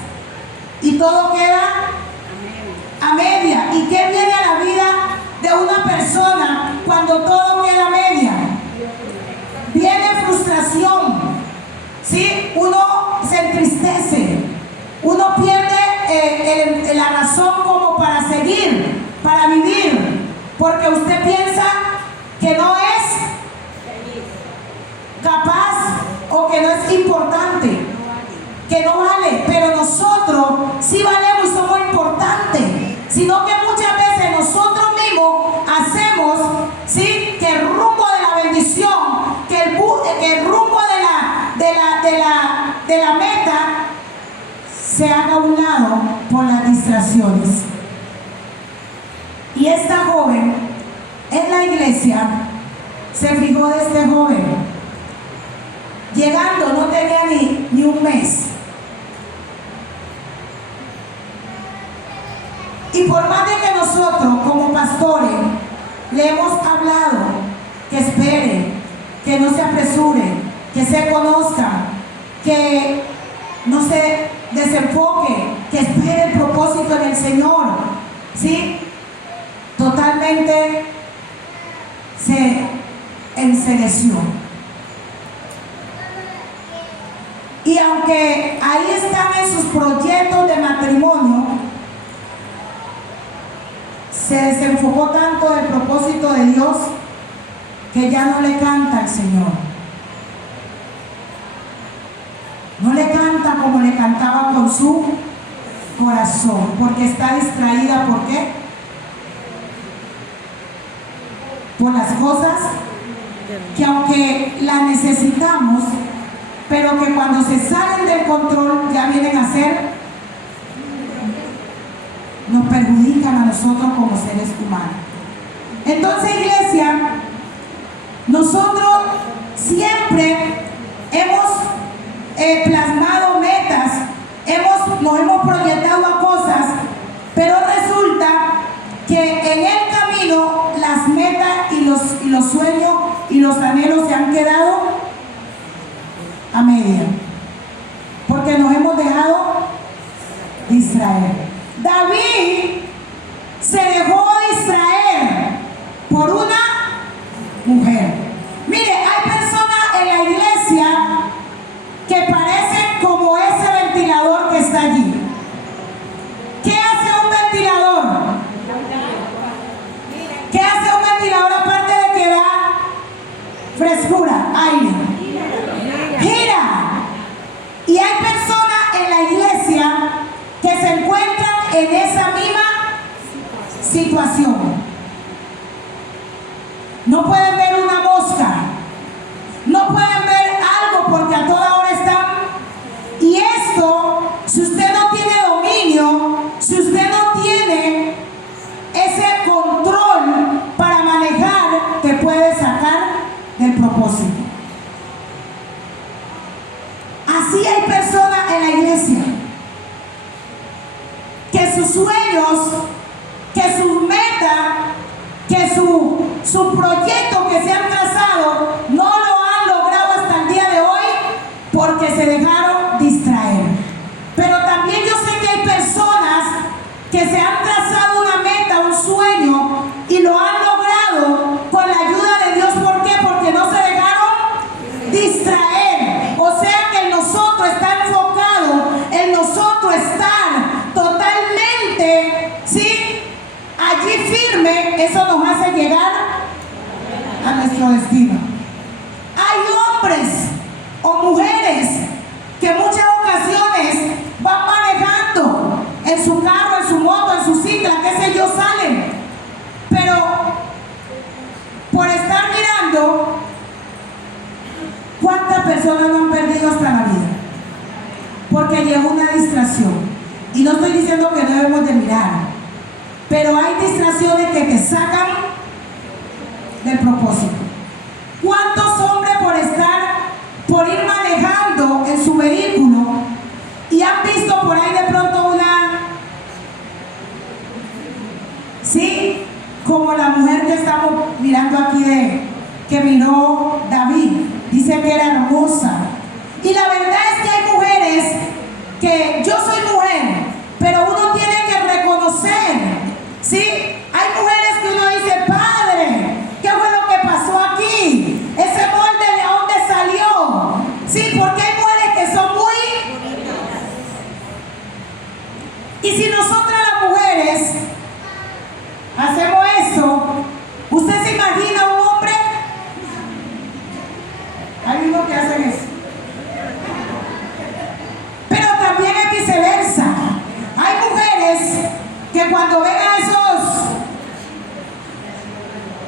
y todo queda a media. ¿Y qué viene a la vida de una persona cuando todo queda a media? Viene frustración, ¿sí? Uno se entristece, uno pierde la razón como para seguir, para vivir, porque usted piensa que no es capaz o que no es importante, que no vale. Pero nosotros sí valemos y somos importantes, sino que muchas veces nosotros mismos hacemos, ¿sí?, que el rumbo de la bendición, que el rumbo de la meta se haga a un lado por las distracciones. Y esta joven en la iglesia se fijó de este joven. Llegando, no tenía ni un mes. Y por más de que nosotros como pastores le hemos hablado que espere, que no se apresure, que se conozca, que no se desenfoque, que espere el propósito en el ¿sí? Totalmente se encereció. Y aunque ahí están en sus proyectos de matrimonio, se desenfocó tanto del propósito de Dios que ya no le canta al Señor. No le canta como le cantaba con su corazón, porque está distraída. ¿Por qué? Por las cosas que aunque las necesitamos, pero que cuando se salen del control ya vienen a ser, nos perjudican a nosotros como seres humanos. Entonces, iglesia, nosotros siempre hemos plasmado metas, nos hemos proyectado a cosas, pero resulta que en el camino las metas y los sueños y los anhelos se han quedado a media, porque nos hemos dejado distraer. David se dejó distraer por una mujer. Mire, hay personas en la iglesia que parecen como ese ventilador que está allí. ¿Qué hace un ventilador? ¿Qué hace un ventilador aparte de que da frescura, aire? Gira. Y hay personas en la iglesia que se encuentran en esa misma situación. No pueden ver una mosca, no pueden ver algo porque a toda hora están. Y esto, si usted no tiene dominio, si usted no tiene ese control para manejar, te puede sacar del propósito. Así hay personas en la iglesia que sus sueños, que sus metas, que su proyecto que se han trazado no lo han logrado hasta el día de hoy porque se dejaron distraer. Pero también yo sé que hay personas que se han trazado una meta, un sueño y lo han logrado con la ayuda de Dios. ¿Por qué? Porque no se dejaron distraer. O sea que en nosotros está enfocado, en nosotros estar totalmente, ¿sí?, allí firme. Eso nos hace llegar a nuestro destino. Hay hombres o mujeres que en muchas ocasiones van manejando en su carro, en su moto, en su cicla, qué sé yo, salen, pero por estar mirando, ¿cuántas personas no han perdido hasta la vida? Porque llegó una distracción. Y no estoy diciendo que no debemos de mirar, pero hay distracciones que te sacan del propósito. ¿Cuántos hombres por ir manejando en su vehículo y han visto por ahí de pronto sí, como la mujer que estamos mirando aquí que miró David, dice que era hermosa? Y la verdad es que hay mujeres que, yo soy mujer, pero uno tiene que reconocer, ¿sí? Hay mujeres que uno dice, padre, ¿qué fue lo que pasó aquí? Ese molde, ¿de dónde salió? Sí, porque hay mujeres que son muy... Y si nosotras las mujeres hacemos eso, ¿usted se imagina un hombre? Hay unos que hacen eso. Pero también es viceversa. Hay mujeres que cuando ven a esos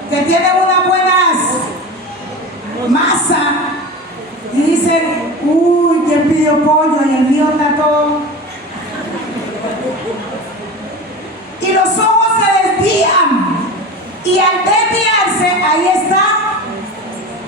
que tienen unas buenas masas y dicen, uy, ¿quién pidió pollo? Y el mío está todo. Y los ojos se desvían. Y al desviarse, ahí está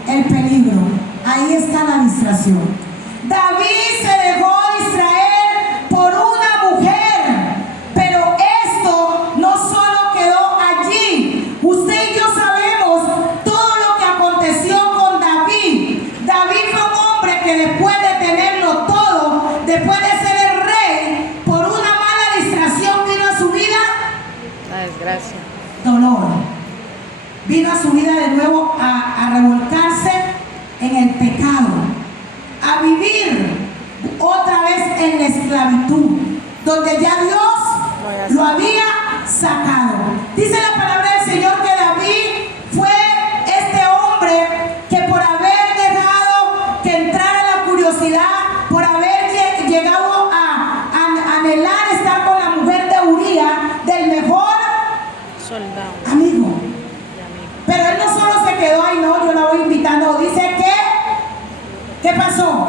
el peligro. Ahí está la distracción. David se dejó distraer por una mujer, pero esto no solo quedó allí. Usted y yo sabemos todo lo que aconteció con David. David fue un hombre que después de tenerlo todo, después de ser el rey, por una mala distracción vino a su vida Gracias. Dolor. Vino a su vida de nuevo a revolcarse en el pecado, a vivir otra vez en la esclavitud, donde ya Dios lo había sacado. Dice la palabra del Señor que David fue este hombre que por haber dejado que entrara la curiosidad, por haber llegado a anhelar estar con la mujer de Uría, del mejor Soldado. amigo. Y amigo. Pero él no solo se quedó ahí, no, yo la voy invitando. Dice que, ¿qué pasó?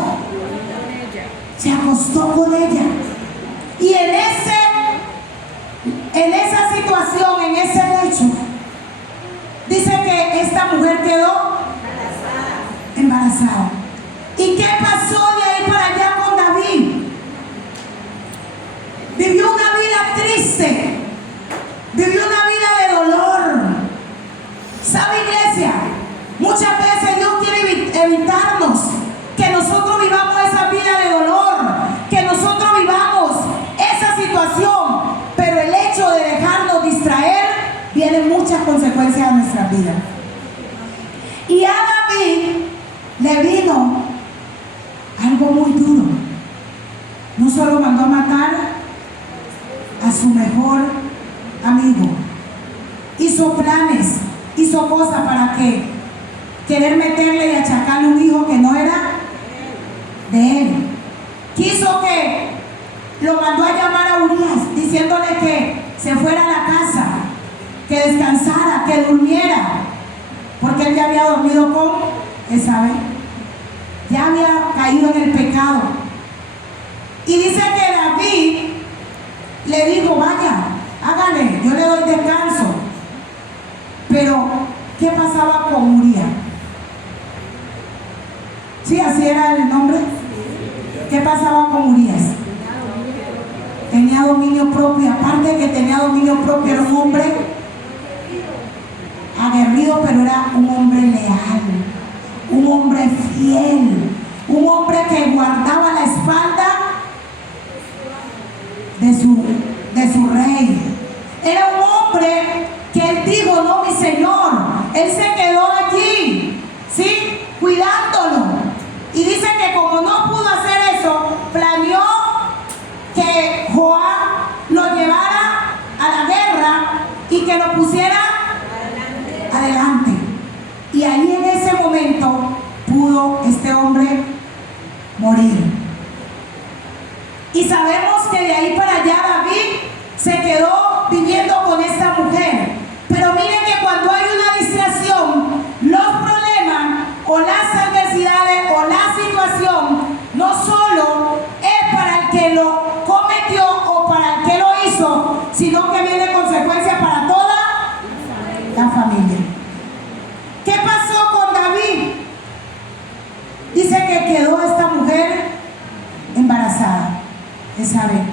Se acostó con ella. Y en esa situación, en ese hecho, dice que esta mujer quedó embarazada. ¿Y qué pasó de ahí para allá con David? Vivió una vida triste, vivió una vida de dolor. ¿Sabe, iglesia? Muchas veces Dios quiere evitarnos que nosotros vivamos esa vida de dolor, que nosotros vivamos esa situación, pero el hecho de dejarnos distraer viene muchas consecuencias a nuestra vida. Y a David le vino algo muy duro. No solo mandó a matar a su mejor amigo, hizo planes, hizo cosas para querer meterle y achacarle un hijo que no era de él. Quiso que lo mandó a llamar a Urías, diciéndole que se fuera a la casa, que descansara, que durmiera, porque él ya había dormido con Isabel, ya había caído en el pecado. Y dice que David le dijo: vaya, hágale, yo le doy descanso. Pero, ¿qué pasaba con Uría? ¿Sí, así era el nombre? ¿Qué pasaba con Urías? Tenía dominio propio. Aparte de que tenía dominio propio, era un hombre aguerrido, pero era un hombre leal, un hombre fiel, un hombre que guardaba la espalda de su rey. Era un hombre que él dijo: no, mi señor. Él se quedó allí, ¿sí?, cuidándolo. Y dice que como no pudo hacer eso, planeó que Joab lo llevara a la guerra y que lo pusiera adelante. Y ahí en ese momento pudo este hombre morir. Y sabemos que de ahí para allá David se quedó viviendo con esta mujer. Pero miren que cuando hay una distracción, los problemas o las adversidades o la situación no solo es para el que lo cometió o para el que lo hizo, sino que viene consecuencia para toda la familia. ¿Qué pasó con David? Dice que quedó esta mujer embarazada. Isabel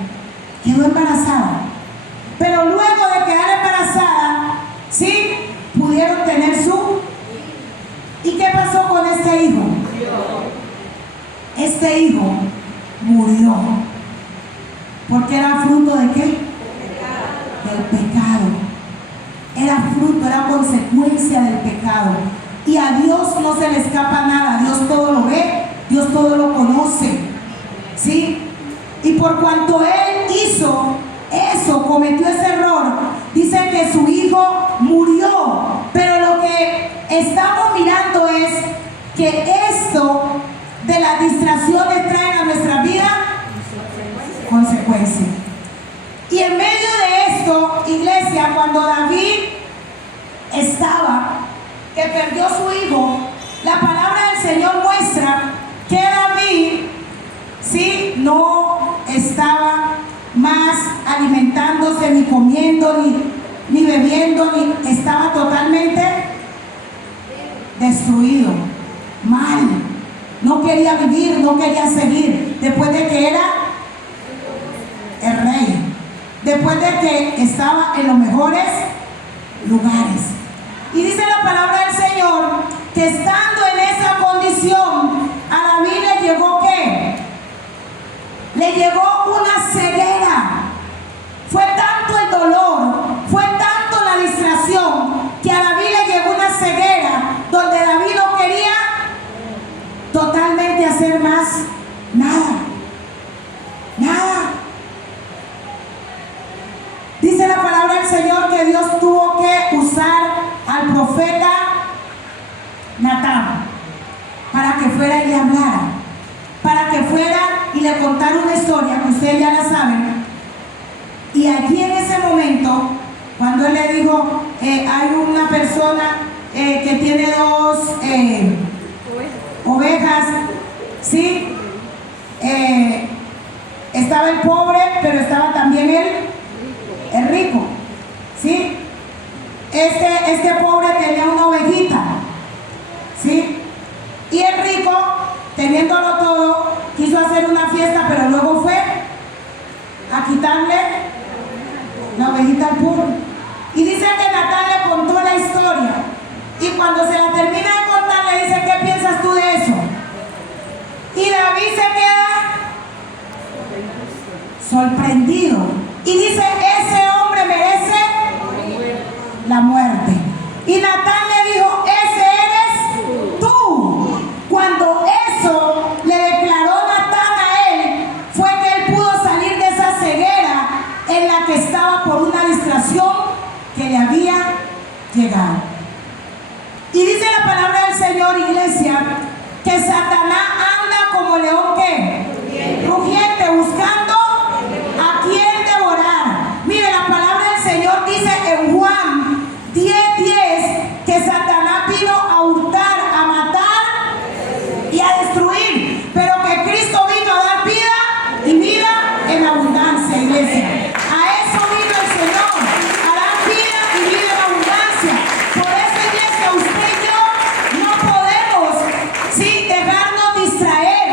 quedó embarazada. Pero luego de quedar embarazada, sí, pudieron tener su... ¿Y qué pasó con este hijo? Este hijo murió. ¿Porque era fruto de qué? Del pecado. Era fruto, era consecuencia del pecado. Y a Dios no se le escapa nada. Dios todo lo ve, Dios todo lo conoce, ¿sí? Y por cuanto él hizo eso, cometió ese error, dice que su hijo murió. Pero lo que estamos mirando es que esto de las distracciones traen a nuestra vida consecuencias. Y en medio de esto, iglesia, cuando David estaba, que perdió su hijo, la palabra del Señor muestra que David, sí, no estaba más alimentándose, ni comiendo, ni bebiendo, ni estaba totalmente destruido, mal. No quería vivir, no quería seguir. Después de que era el rey, después de que estaba en los mejores lugares. Y dice la palabra del Señor que estando en esa condición, a David le llegó ¿qué? Le llegó una ceguera. Fue tanto el dolor, fue tanto Dice la palabra del Señor que Dios tuvo que usar al profeta Natán para que fuera y le hablara, para que fuera y le contara una historia que ustedes ya la saben. Y allí en ese momento, cuando él le dijo, hay una persona que tiene dos ovejas, ¿sí? Estaba el pobre, pero estaba también el rico, ¿sí? Este pobre tenía una ovejita, ¿sí? Y el rico, teniéndolo todo, quiso hacer una fiesta, pero luego fue a quitarle la ovejita al pobre. Y dice que Natán le contó la historia. Y cuando se la termina de contar, le dice, ¿qué piensas tú de eso? Y David se queda sorprendido. Y dice, ese hombre merece la muerte. Y Natán le dijo, ese eres tú. Cuando eso le declaró Natán a él, fue que él pudo salir de esa ceguera en la que estaba por una distracción que le había llegado. Y dice la palabra del Señor, iglesia, que Satanás anda como león que rugiente, buscando a quien devorar. Mire, la palabra del Señor dice en Juan 10:10 que Satanás vino a hurtar, a matar y a destruir, pero que Cristo vino a dar vida y vida en abundancia, iglesia. A eso vino el Señor, a dar vida y vida en abundancia. Por eso, iglesia, usted y yo no podemos, sí, dejarnos distraer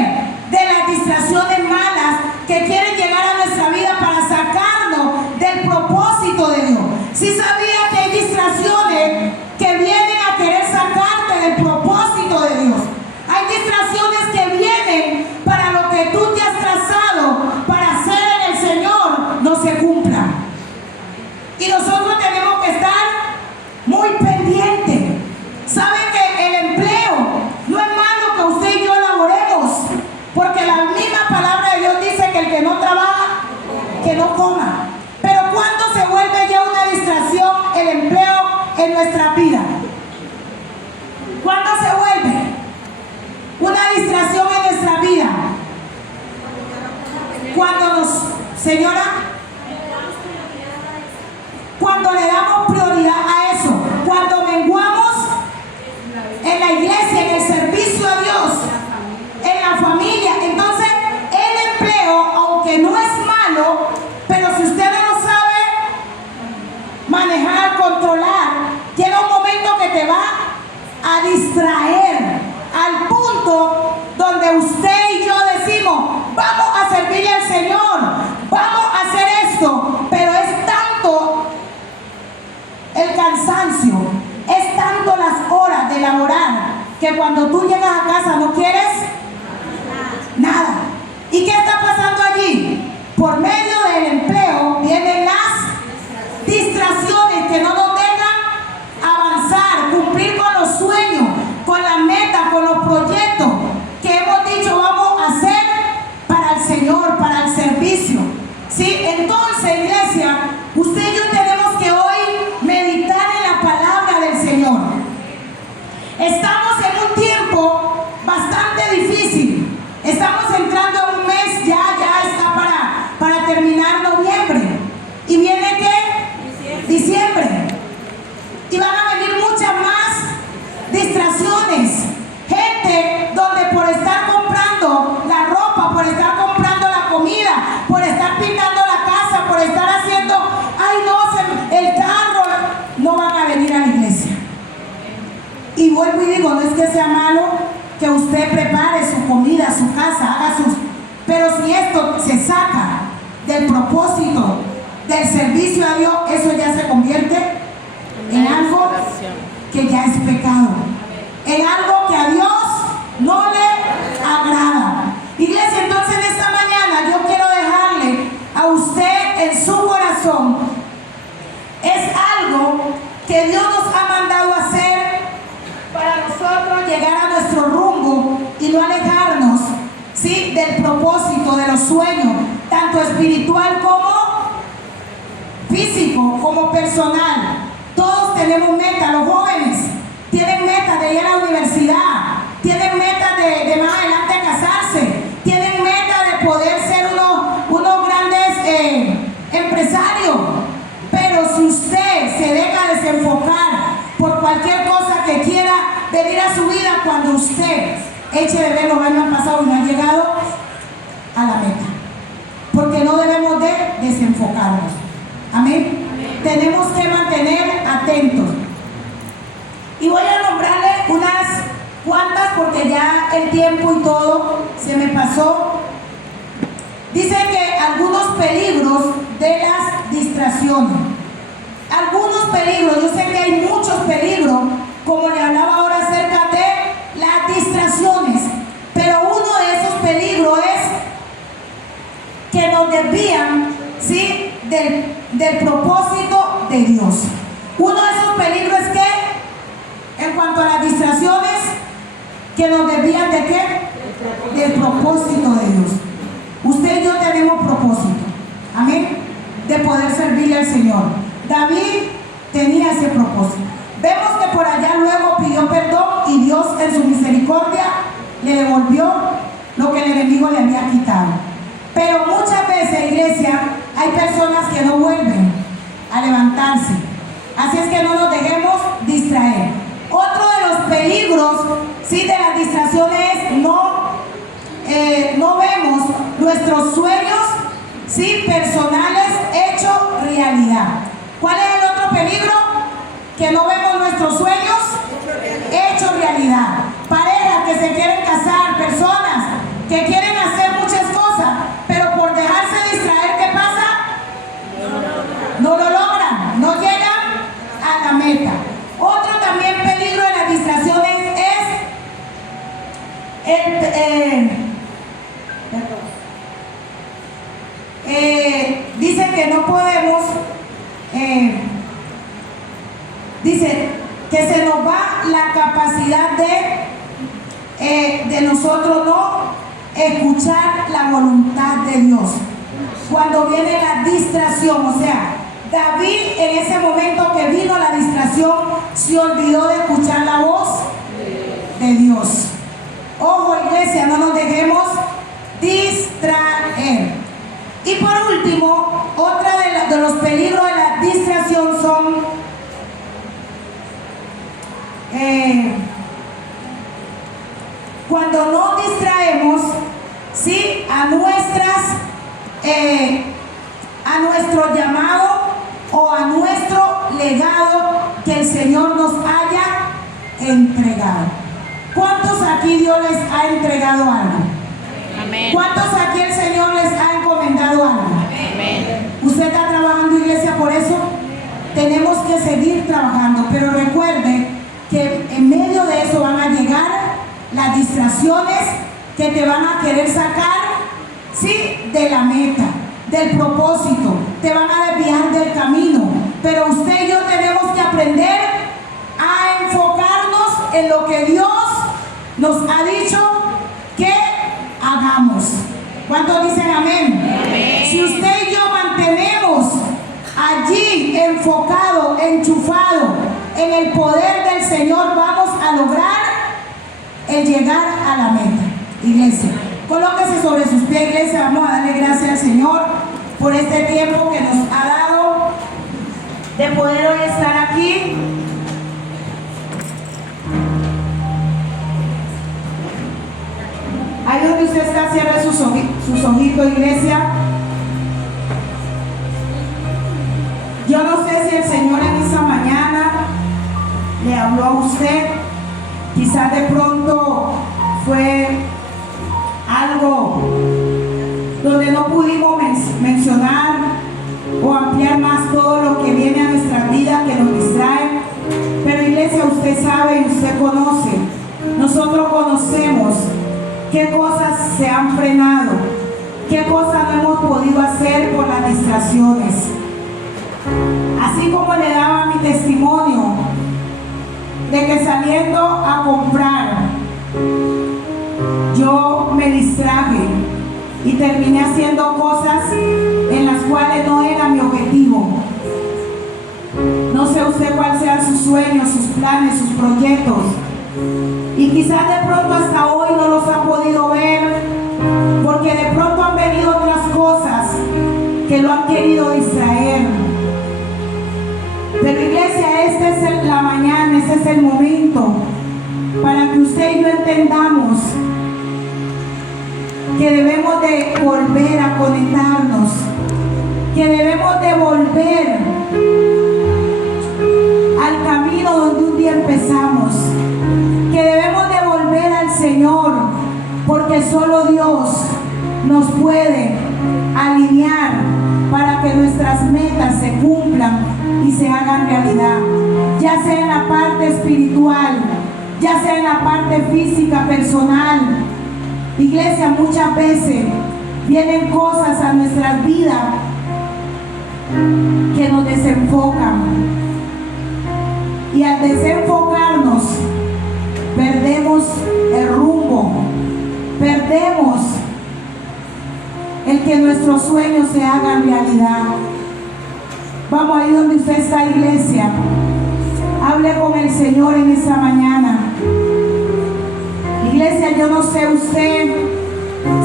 de las distracciones malas que quieren llegar a nuestra vida para sacarnos del propósito de Dios. Si sabía que hay distracciones que vienen a querer sacarte del propósito de Dios. Hay distracciones que vienen para lo que tú te has trazado para hacer en el Señor no se cumpla. Y nosotros tenemos que estar muy pendientes. ¿Saben que el empleo no es malo que usted y yo laboremos? Porque la misma palabra de Dios dice que el que no trabaja, que no coma. Pero ¿cuándo se vuelve ya una distracción el empleo en nuestra vida? ¿Cuándo se vuelve una distracción en nuestra vida? Señora, cuando le damos prioridad a eso, cuando menguamos en la iglesia, en el servicio a Dios, en la familia, entonces el empleo, aunque no es malo, pero si usted no lo sabe manejar, controlar, llega un momento que te va a distraer al punto donde usted y yo decimos, vamos a servirle al Señor, vamos a hacer esto, pero es tanto el cansancio, es tanto las horas de laborar, que cuando tú llegas a casa no quieres nada. ¿Y qué está pasando allí? Por medio del empleo vienen las distracciones que no nos dejan avanzar, cumplir con los sueños, con las metas, con los proyectos que hemos dicho vamos a hacer para el Señor, para el servicio. ¿Sí? Entonces, iglesia, usted y yo tenemos que hoy meditar en la palabra del Señor. Estamos en un tiempo bastante difícil. Estamos entrando a un mes, ya está para terminar noviembre. ¿Y viene qué? Diciembre. Y van a venir muchas más distracciones. Gente donde por estar comprando la ropa, por estar comprando la comida, por estar pintando la casa, por estar haciendo, ay no, el carro, no van a venir a la iglesia. Y vuelvo y digo, no es que sea malo que usted prepare su comida, su casa, haga sus... Pero si esto se saca del propósito del servicio a Dios, eso ya se convierte en algo que ya es pecado, en algo que a Dios no le agrada. Iglesia, entonces en esta mañana yo quiero dejarle a usted en su corazón, es algo que Dios nos ha mandado a hacer para nosotros llegar a nuestro rumbo y no alejarnos, ¿sí?, del propósito, de los sueños, tanto espiritual como físico como personal. Todos tenemos metas. Los jóvenes tienen metas de ir a la universidad, tienen metas de más adelante casarse, tienen metas de poder ser unos grandes empresarios. Pero si usted se deja desenfocar por cualquier cosa que quiera venir a su vida, cuando usted eche de ver los años pasados y no ha llegado a la meta, porque no debemos de desenfocarnos. Amén. Tenemos que mantener atentos. Y voy a nombrarle unas cuantas porque ya el tiempo y todo se me pasó. Dice que algunos peligros de las distracciones. Algunos peligros, yo sé que hay muchos peligros, como le hablaba ahora acerca de las distracciones, pero uno de esos peligros es que nos desvían, ¿sí?, del propósito de Dios. Uno de esos peligros es que, en cuanto a las distracciones, que nos desvían de qué? Del propósito de Dios. Usted y yo tenemos propósito, amén, de poder servirle al Señor. David tenía ese propósito. Vemos que por allá luego pidió perdón y Dios en su misericordia le devolvió lo que el enemigo le había quitado. Pero muchas veces, iglesia, hay personas que no vuelven a levantarse. Así es que no nos dejemos distraer. Otro de los peligros, sí, de las distracciones es no vemos nuestros sueños, sí, personales hechos realidad. ¿Cuál es el otro peligro? Que no vemos nuestros sueños hechos realidad. Parejas que se quieren casar, personas que quieren hacer muchas cosas, pero por dejarse distraer, ¿qué pasa? No lo logran, no llegan a la meta. Otro también peligro de las distracciones dice que no podemos, dice que se nos va la capacidad de nosotros no escuchar la voluntad de Dios cuando viene la distracción. O sea, David en ese momento que vino la distracción se olvidó de escuchar la voz de Dios. Ojo, iglesia, no nos dejemos distraer. Y por último, otra de los peligros de la distracción son cuando no distraemos, ¿sí?, a nuestro llamado o a nuestro legado que el Señor nos haya entregado. ¿Cuántos aquí Dios les ha entregado algo? Amén. ¿Cuántos aquí el Señor les ha encomendado algo? Amén. ¿Usted está trabajando, iglesia, por eso? Tenemos que seguir trabajando, pero recuerde que en medio de eso van a llegar las distracciones que te van a querer sacar, sí, de la meta, del propósito, te van a desviar del camino. Pero usted y yo tenemos que aprender a enfocarnos en lo que Dios nos ha dicho que hagamos. ¿Cuántos dicen amén? Amén. Si usted y yo mantenemos allí enfocado, enchufado en el poder del Señor, vamos a lograr el llegar a la meta. Iglesia, colóquese sobre sus pies, iglesia. Vamos a darle gracias al Señor por este tiempo que nos ha dado de poder hoy estar aquí. Ahí donde usted está, cierre sus ojitos, iglesia. Yo no sé si el Señor en esa mañana le habló a usted. Quizás de pronto fue algo donde no pudimos mencionar o ampliar más todo lo que viene a nuestra vida que nos distrae. Pero iglesia, usted sabe y usted conoce. Nosotros conocemos qué cosas se han frenado, qué cosas no hemos podido hacer por las distracciones. Así como le daba mi testimonio de que saliendo a comprar yo me distraje y terminé haciendo cosas en las cuales no era mi objetivo. cumplan sus sueños, sus planes, sus proyectos. Y quizás de pronto hasta hoy no los han podido ver, porque de pronto han venido otras cosas que lo han querido distraer. Pero iglesia, esta es la mañana, este es el momento para que usted y yo entendamos que debemos de volver a conectarnos, que debemos de volver al camino donde un día empezamos, que debemos de volver al Señor, porque solo Dios nos puede alinear para que nuestras metas se cumplan y se hagan realidad, ya sea en la parte espiritual, ya sea en la parte física, personal. Iglesia, muchas veces vienen cosas a nuestras vidas que nos desenfocan, y al desenfocarnos perdemos el rumbo, perdemos el que nuestros sueños se hagan realidad. Vamos ahí donde usted está, iglesia. Hable con el Señor en esta mañana. Iglesia, yo no sé usted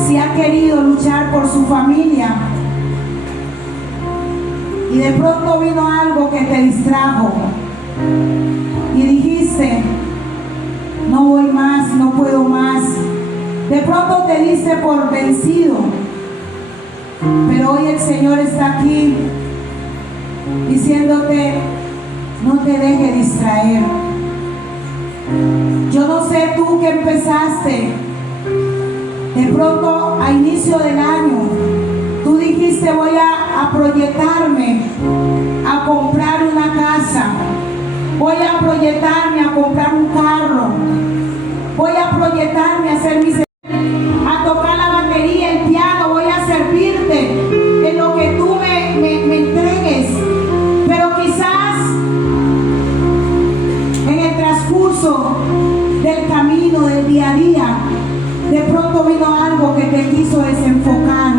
si ha querido luchar por su familia y de pronto vino algo que te distrajo y dijiste, no voy más, no puedo más. De pronto te diste por vencido, pero hoy el Señor está aquí diciéndote, no te dejes distraer. Yo no sé tú que empezaste de pronto a inicio del año, tú dijiste, voy a proyectarme a comprar una casa, voy a proyectarme a comprar un carro, voy a proyectarme a hacer mis, a tocar la batería, el piano, voy a servirte en lo que tú me entregues. Pero quizás en el transcurso del camino, del día a día, de pronto vino algo que te quiso desenfocar.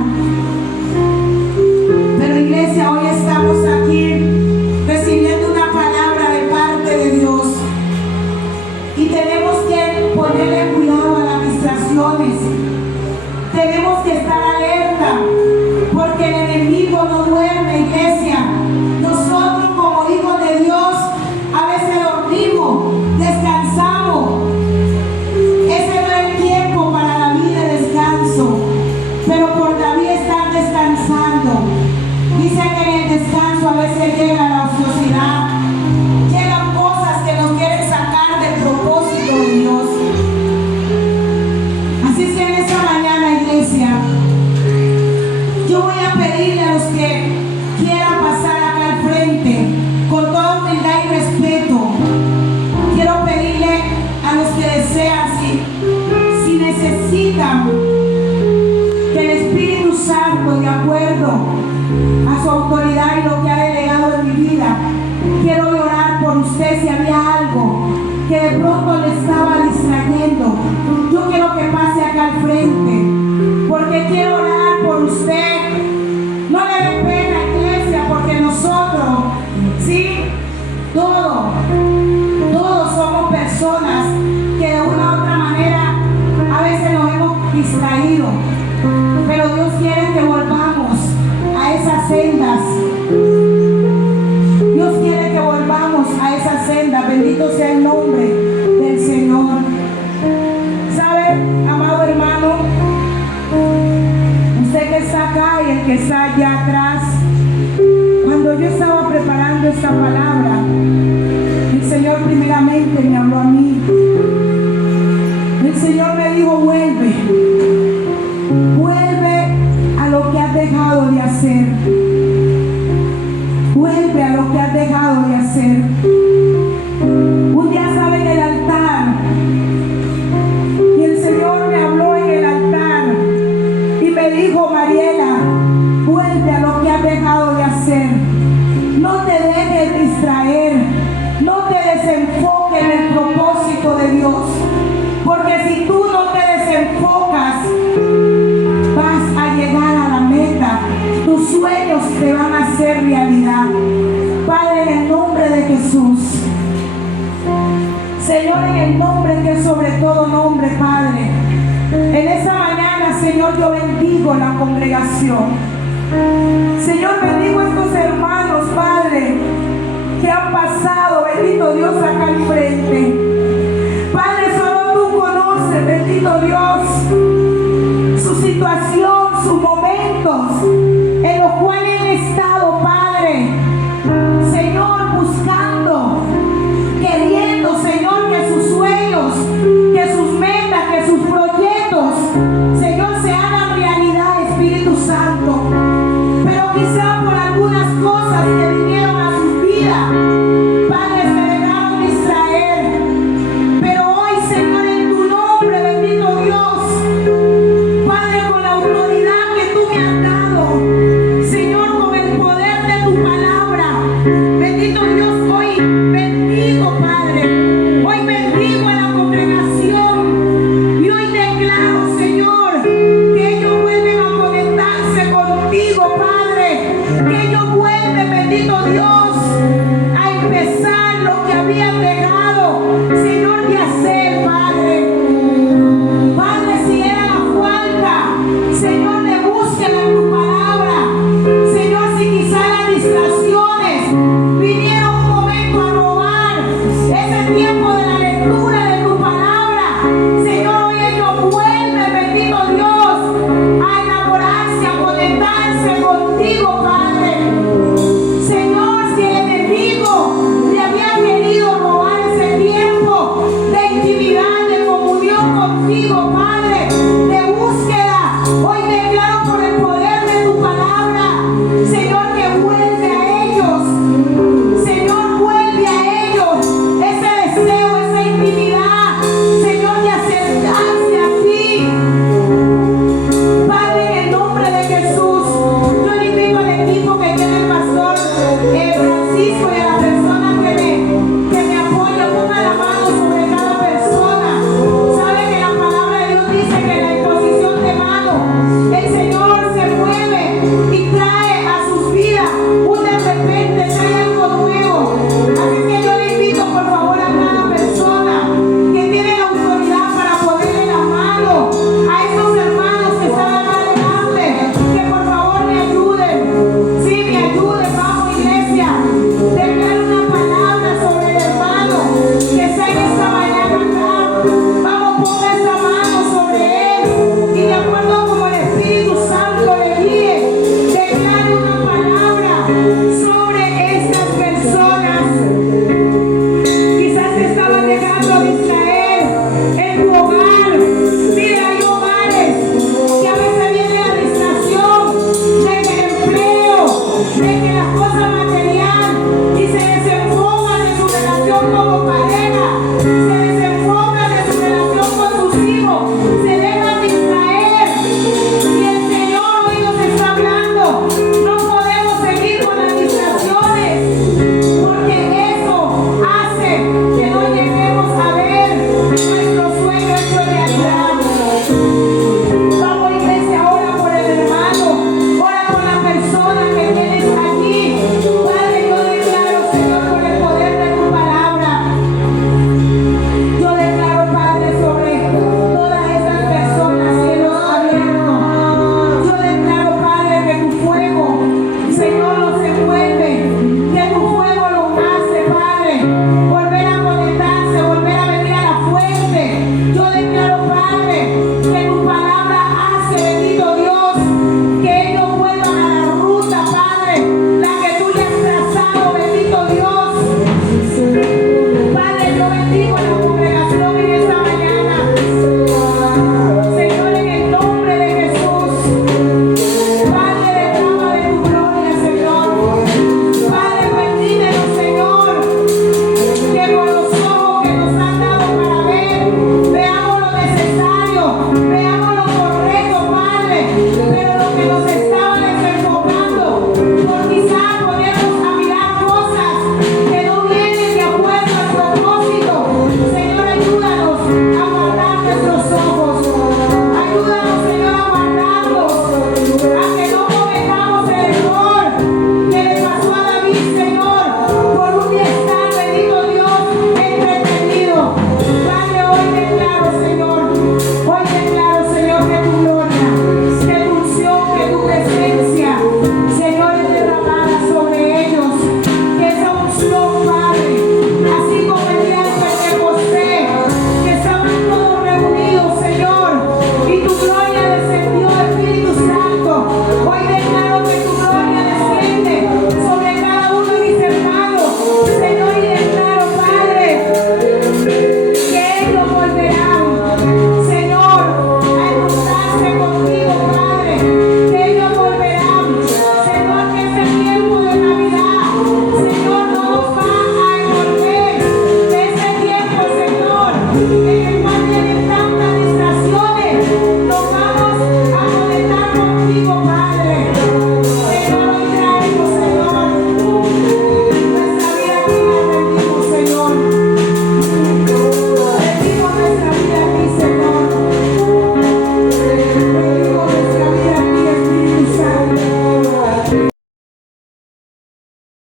Pero iglesia, hoy estamos aquí recibiendo una palabra de parte de Dios y tenemos que ponerle cuidado a las distracciones. Tenemos que estar alerta, porque el enemigo no duerme, iglesia. Nosotros como hijos de Dios a veces dormimos, descansamos. Ese no es el tiempo para la vida de descanso, pero por David estar descansando. Dice que en el descanso a veces llega la ociosidad, llegan cosas que nos quieren sacar del propósito de Dios. Así que en esta mañana, iglesia, yo voy a pedirle a los que quieran pasar acá al frente, con toda humildad y respeto, quiero pedirle a los que desean, si necesitan que el Espíritu Santo, de acuerdo a su autoridad y lo que ha delegado en mi vida, quiero orar por usted. Si había algo que de pronto le estaba distrayendo, yo quiero que pase acá al frente, porque quiero orar por usted. No le dé pena, iglesia, porque nosotros, sí, todos somos personas que de una u otra manera a veces nos hemos distraído, pero Dios quiere que volvamos a esas sendas. Dios quiere que volvamos a esas sendas. Bendito sea el nombre del Señor. ¿Sabe, amado hermano? Usted que está acá y el que está allá atrás, cuando yo estaba preparando esta palabra, el Señor primeramente me habló a mí. El Señor me dijo, vuelve a lo que has dejado de hacer. Vuelve a lo que has dejado de hacer. Un día estaba en el altar y el Señor me habló en el altar y me dijo, Mariela, vuelve a lo que has dejado de hacer. No te dejes distraer. el nombre que es sobre todo nombre, Padre. En esa mañana, Señor, yo bendigo la congregación. Señor, bendigo a estos hermanos, Padre, que han pasado, bendito Dios, acá al frente. Padre, solo tú conoces, bendito Dios, su situación, sus momentos en los cuales han estado, Padre. Señor, buscando, queriendo, Señor, que sus sueños, que sus metas, que sus proyectos, Señor, se hagan realidad, Espíritu Santo. Pero quizá por algunas cosas que vinieron a sus vidas, Padre, se dejaron distraer. Pero hoy, Señor, en tu nombre, bendito Dios, Padre, con la autoridad que tú me has dado, Señor, con el poder de tu palabra,